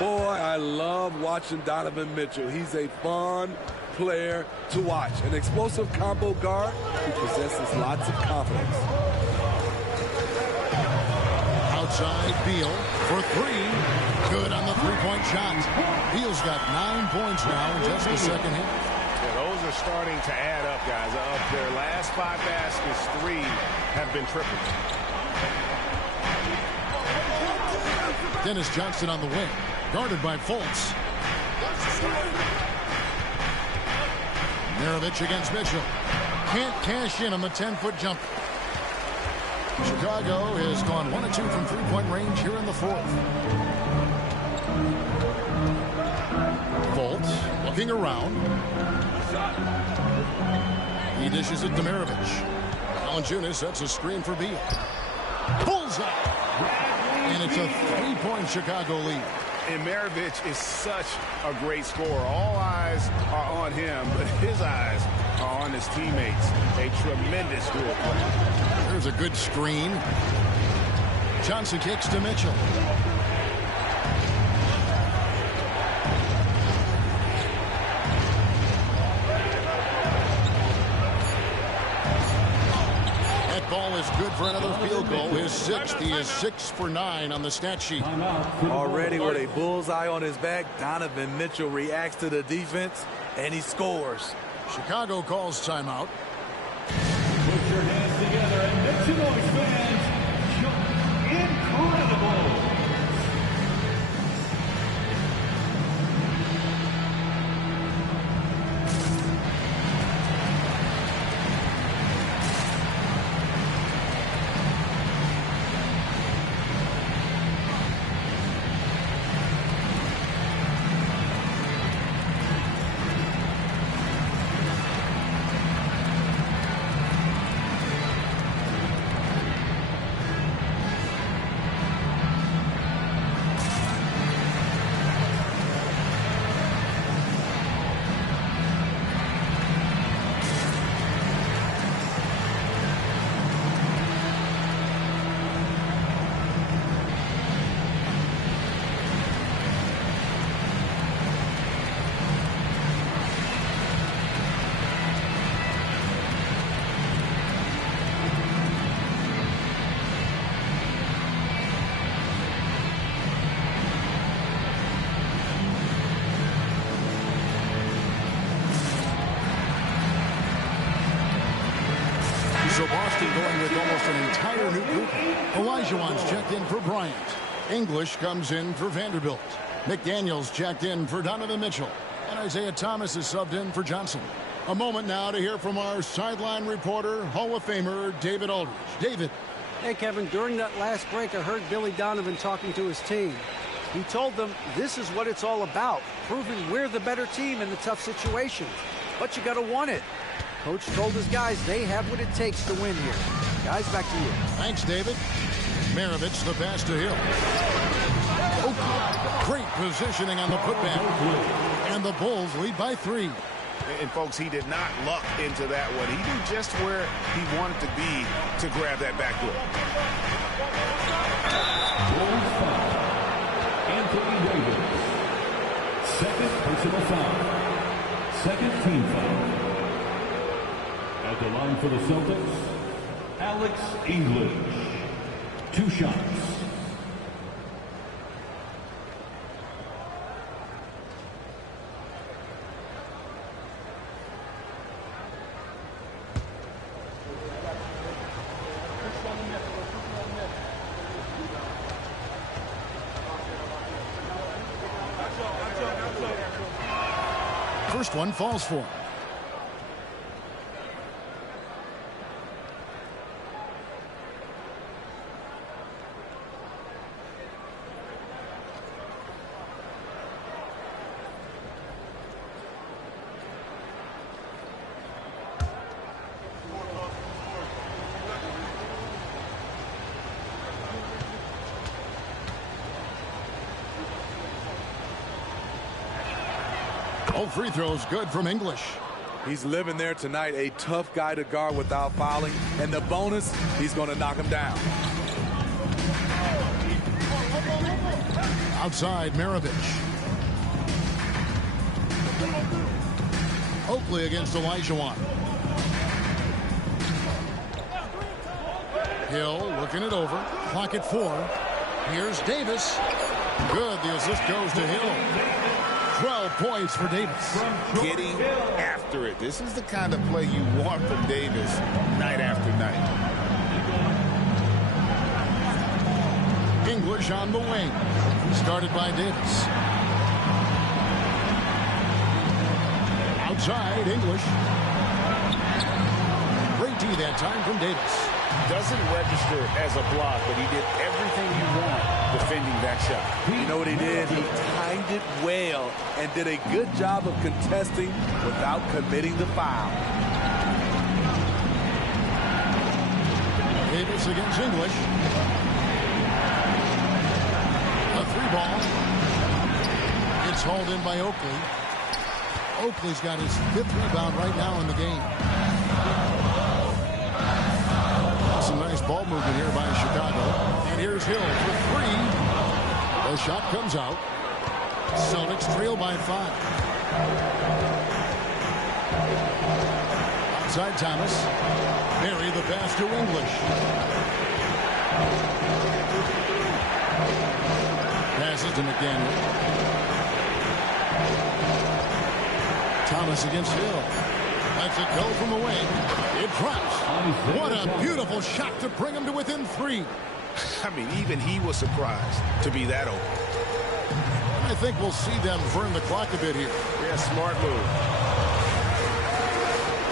Boy, I love watching Donovan Mitchell. He's a fun player to watch. An explosive combo guard who possesses lots of confidence. Outside, Beal for three. Good on the three-point shot. Beal's got 9 points now in just the second hit. Yeah, those are starting to add up, guys. Of their last 5 baskets, 3 have been triples. Dennis Johnson on the wing, guarded by Fultz. Maravich against Mitchell. Can't cash in on the 10-foot jumper. Chicago has gone 1 of 2 from three-point range here in the fourth. Fultz looking around. He dishes it to Maravich. Valanciunas sets a screen for Beal. Pulls up. And it's a 3-point Chicago lead. And Maravich is such a great scorer. All eyes are on him, but his eyes are on his teammates. A tremendous dual play. There's a good screen. Johnson kicks to Mitchell. That ball is good for another field goal. His 6th. He is 6 for 9 on the stat sheet. Already with a bullseye on his back, Donovan Mitchell reacts to the defense, and he scores. Chicago calls timeout. Put your hands together and make some noise, fans. Incredible. So Boston going with almost an entire new group. Olajuwon's checked in for Bryant. English comes in for Vanderbilt. McDaniels checked in for Donovan Mitchell. And Isaiah Thomas is subbed in for Johnson. A moment now to hear from our sideline reporter, Hall of Famer David Aldridge. David. Hey, Kevin, during that last break, I heard Billy Donovan talking to his team. He told them this is what it's all about, proving we're the better team in the tough situations. But you got to want it. Coach told his guys they have what it takes to win here. Guys, back to you. Thanks, David. Maravich, the pass to Hill. Oh, great positioning on the putback. And the Bulls lead by 3. And, folks, he did not luck into that one. He knew just where he wanted to be to grab that backdoor. Bulls foul. Anthony Davis. Second personal foul. Second team foul. At the line for the Celtics, Alex English. 2 shots. First one falls for him. All free throws good from English. He's living there tonight, a tough guy to guard without fouling. And the bonus, he's going to knock him down. Outside, Maravich. Oakley against Olajuwon. Hill looking it over. Clock at 4. Here's Davis. Good. The assist goes to Hill. 12 points for Davis. Getting after it. This is the kind of play you want from Davis night after night. English on the wing. Started by Davis. Outside, English. Great D that time from Davis. Doesn't register as a block, but he did everything you want defending that shot. You know what he did? He timed it well and did a good job of contesting without committing the foul. Davis against English. A 3-ball. It's hauled in by Oakley. Oakley's got his 5th rebound right now in the game. Some nice ball movement here by Chicago. And here's Hill for 3. The shot comes out. Celtics trail by 5. Outside Thomas. Barry the pass to English. Passes to McDaniel. Thomas against Hill. Lets it go from the wing. It drops. What a beautiful shot to bring him to within 3. I mean, even he was surprised to be that open. I think we'll see them burn the clock a bit here. Yeah, smart move.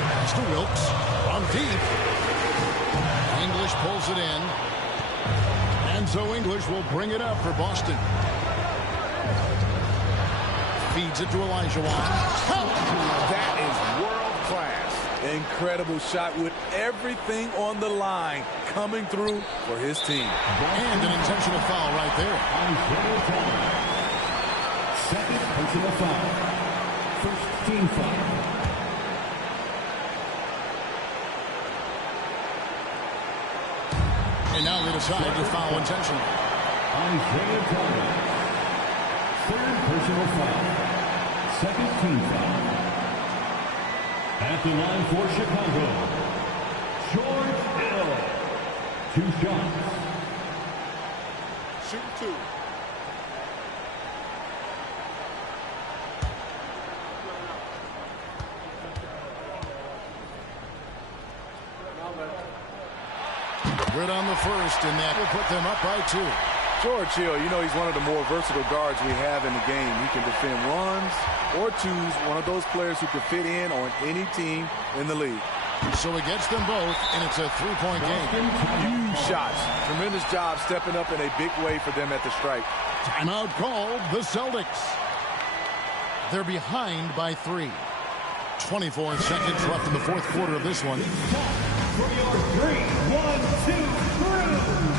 Pass to Wilkes. On deep. English pulls it in. And so English will bring it up for Boston. Feeds it to Olajuwon. That is world class. Incredible shot with everything on the line coming through for his team. And an intentional foul right there. Second personal foul. First team foul. And now they decide to foul intentionally. Isaiah Thomas. Third personal foul. Second team foul. At the line for Chicago, George Hill. 2 shots. Shoot 2. Good on the first, and that will put them up by 2. George Hill, you know, he's one of the more versatile guards we have in the game. He can defend ones or twos, one of those players who can fit in on any team in the league. So he gets them both, and it's a 3-point game. Huge shots. Tremendous job stepping up in a big way for them at the stripe. Timeout called, the Celtics. They're behind by 3. 24 seconds left in the 4th quarter of this one. For your 3, 1, 2, 3.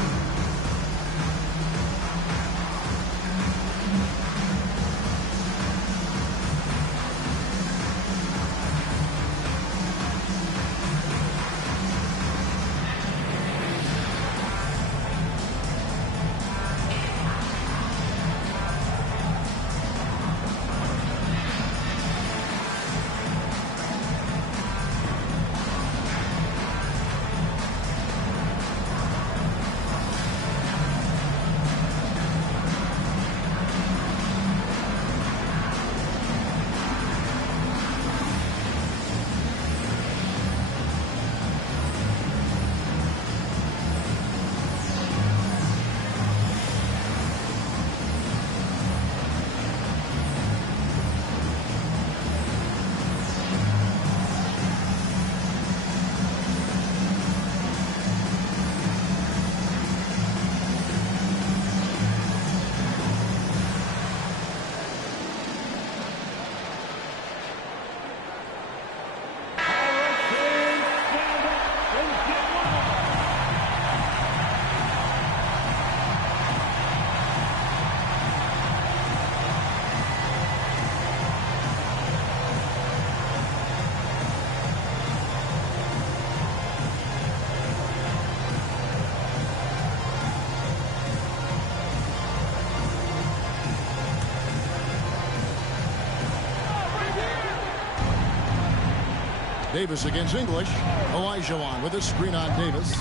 Davis against English. Olajuwon with a screen on Davis.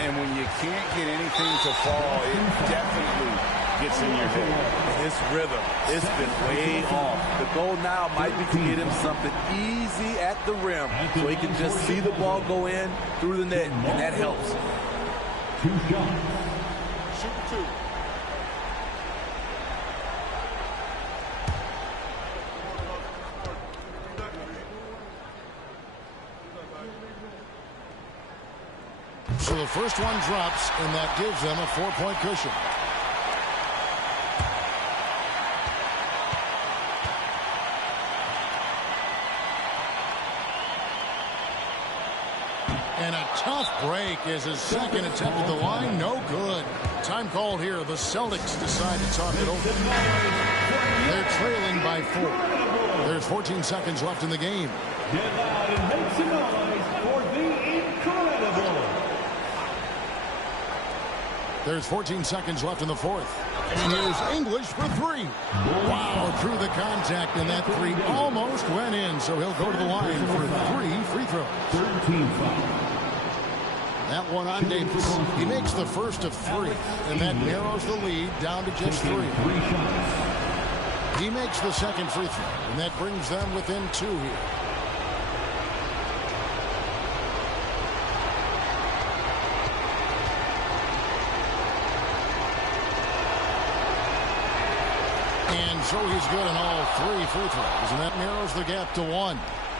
And when you can't get anything to fall, it definitely gets in your head. His rhythm, it's been way off. The goal now might be to get him something easy at the rim so he can just see the ball go in through the net, and that helps. 2 shots. Shoot 2. So the first one drops, and that gives them a 4-point cushion. And a tough break is his second attempt at the line. No good. Time called here. The Celtics decide to talk it over. They're trailing by 4. There's 14 seconds left in the game. Get loud and make some noise for the Incredible. There's 14 seconds left in the fourth. And here's English for 3. Wow, through the contact, and that 3 almost went in, so he'll go to the line for 3 free throws. 13 foul. That one on Davis. He makes the first of 3, and that narrows the lead down to just 3. He makes the second free throw, and that brings them within 2 here. And so he's good in all 3 free throws, and that narrows the gap to 1.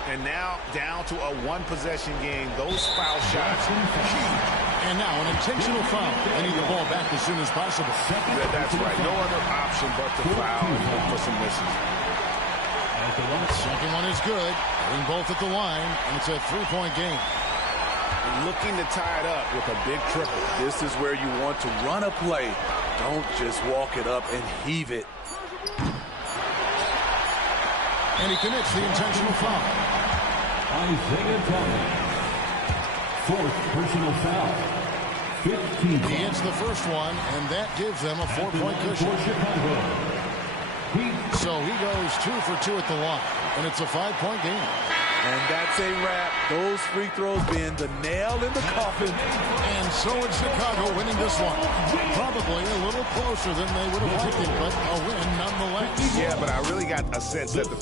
And now down to a 1-possession game. Those foul shots key. And now an intentional foul. They need the ball back as soon as possible. That's right. No other option but to foul and look for some misses. Second one is good. Getting both at the line, and it's a 3-point game. Looking to tie it up with a big triple. This is where you want to run a play. Don't just walk it up and heave it. And he commits the intentional foul. Isaiah Thomas. 4th personal foul. 15. He hits the first one, and that gives them a 4-point cushion. So he goes 2 for 2 at the line, and it's a 5-point game. And that's a wrap. Those free throws being the nail in the coffin. And so it's Chicago winning this one. Probably a little closer than they would have liked it, but a win nonetheless. Yeah, but I really got a sense that the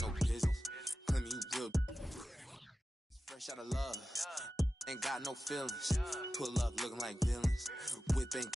No business. Claim you real. Fresh out of love. Ain't got no feelings. Pull up looking like villains. Whip ain't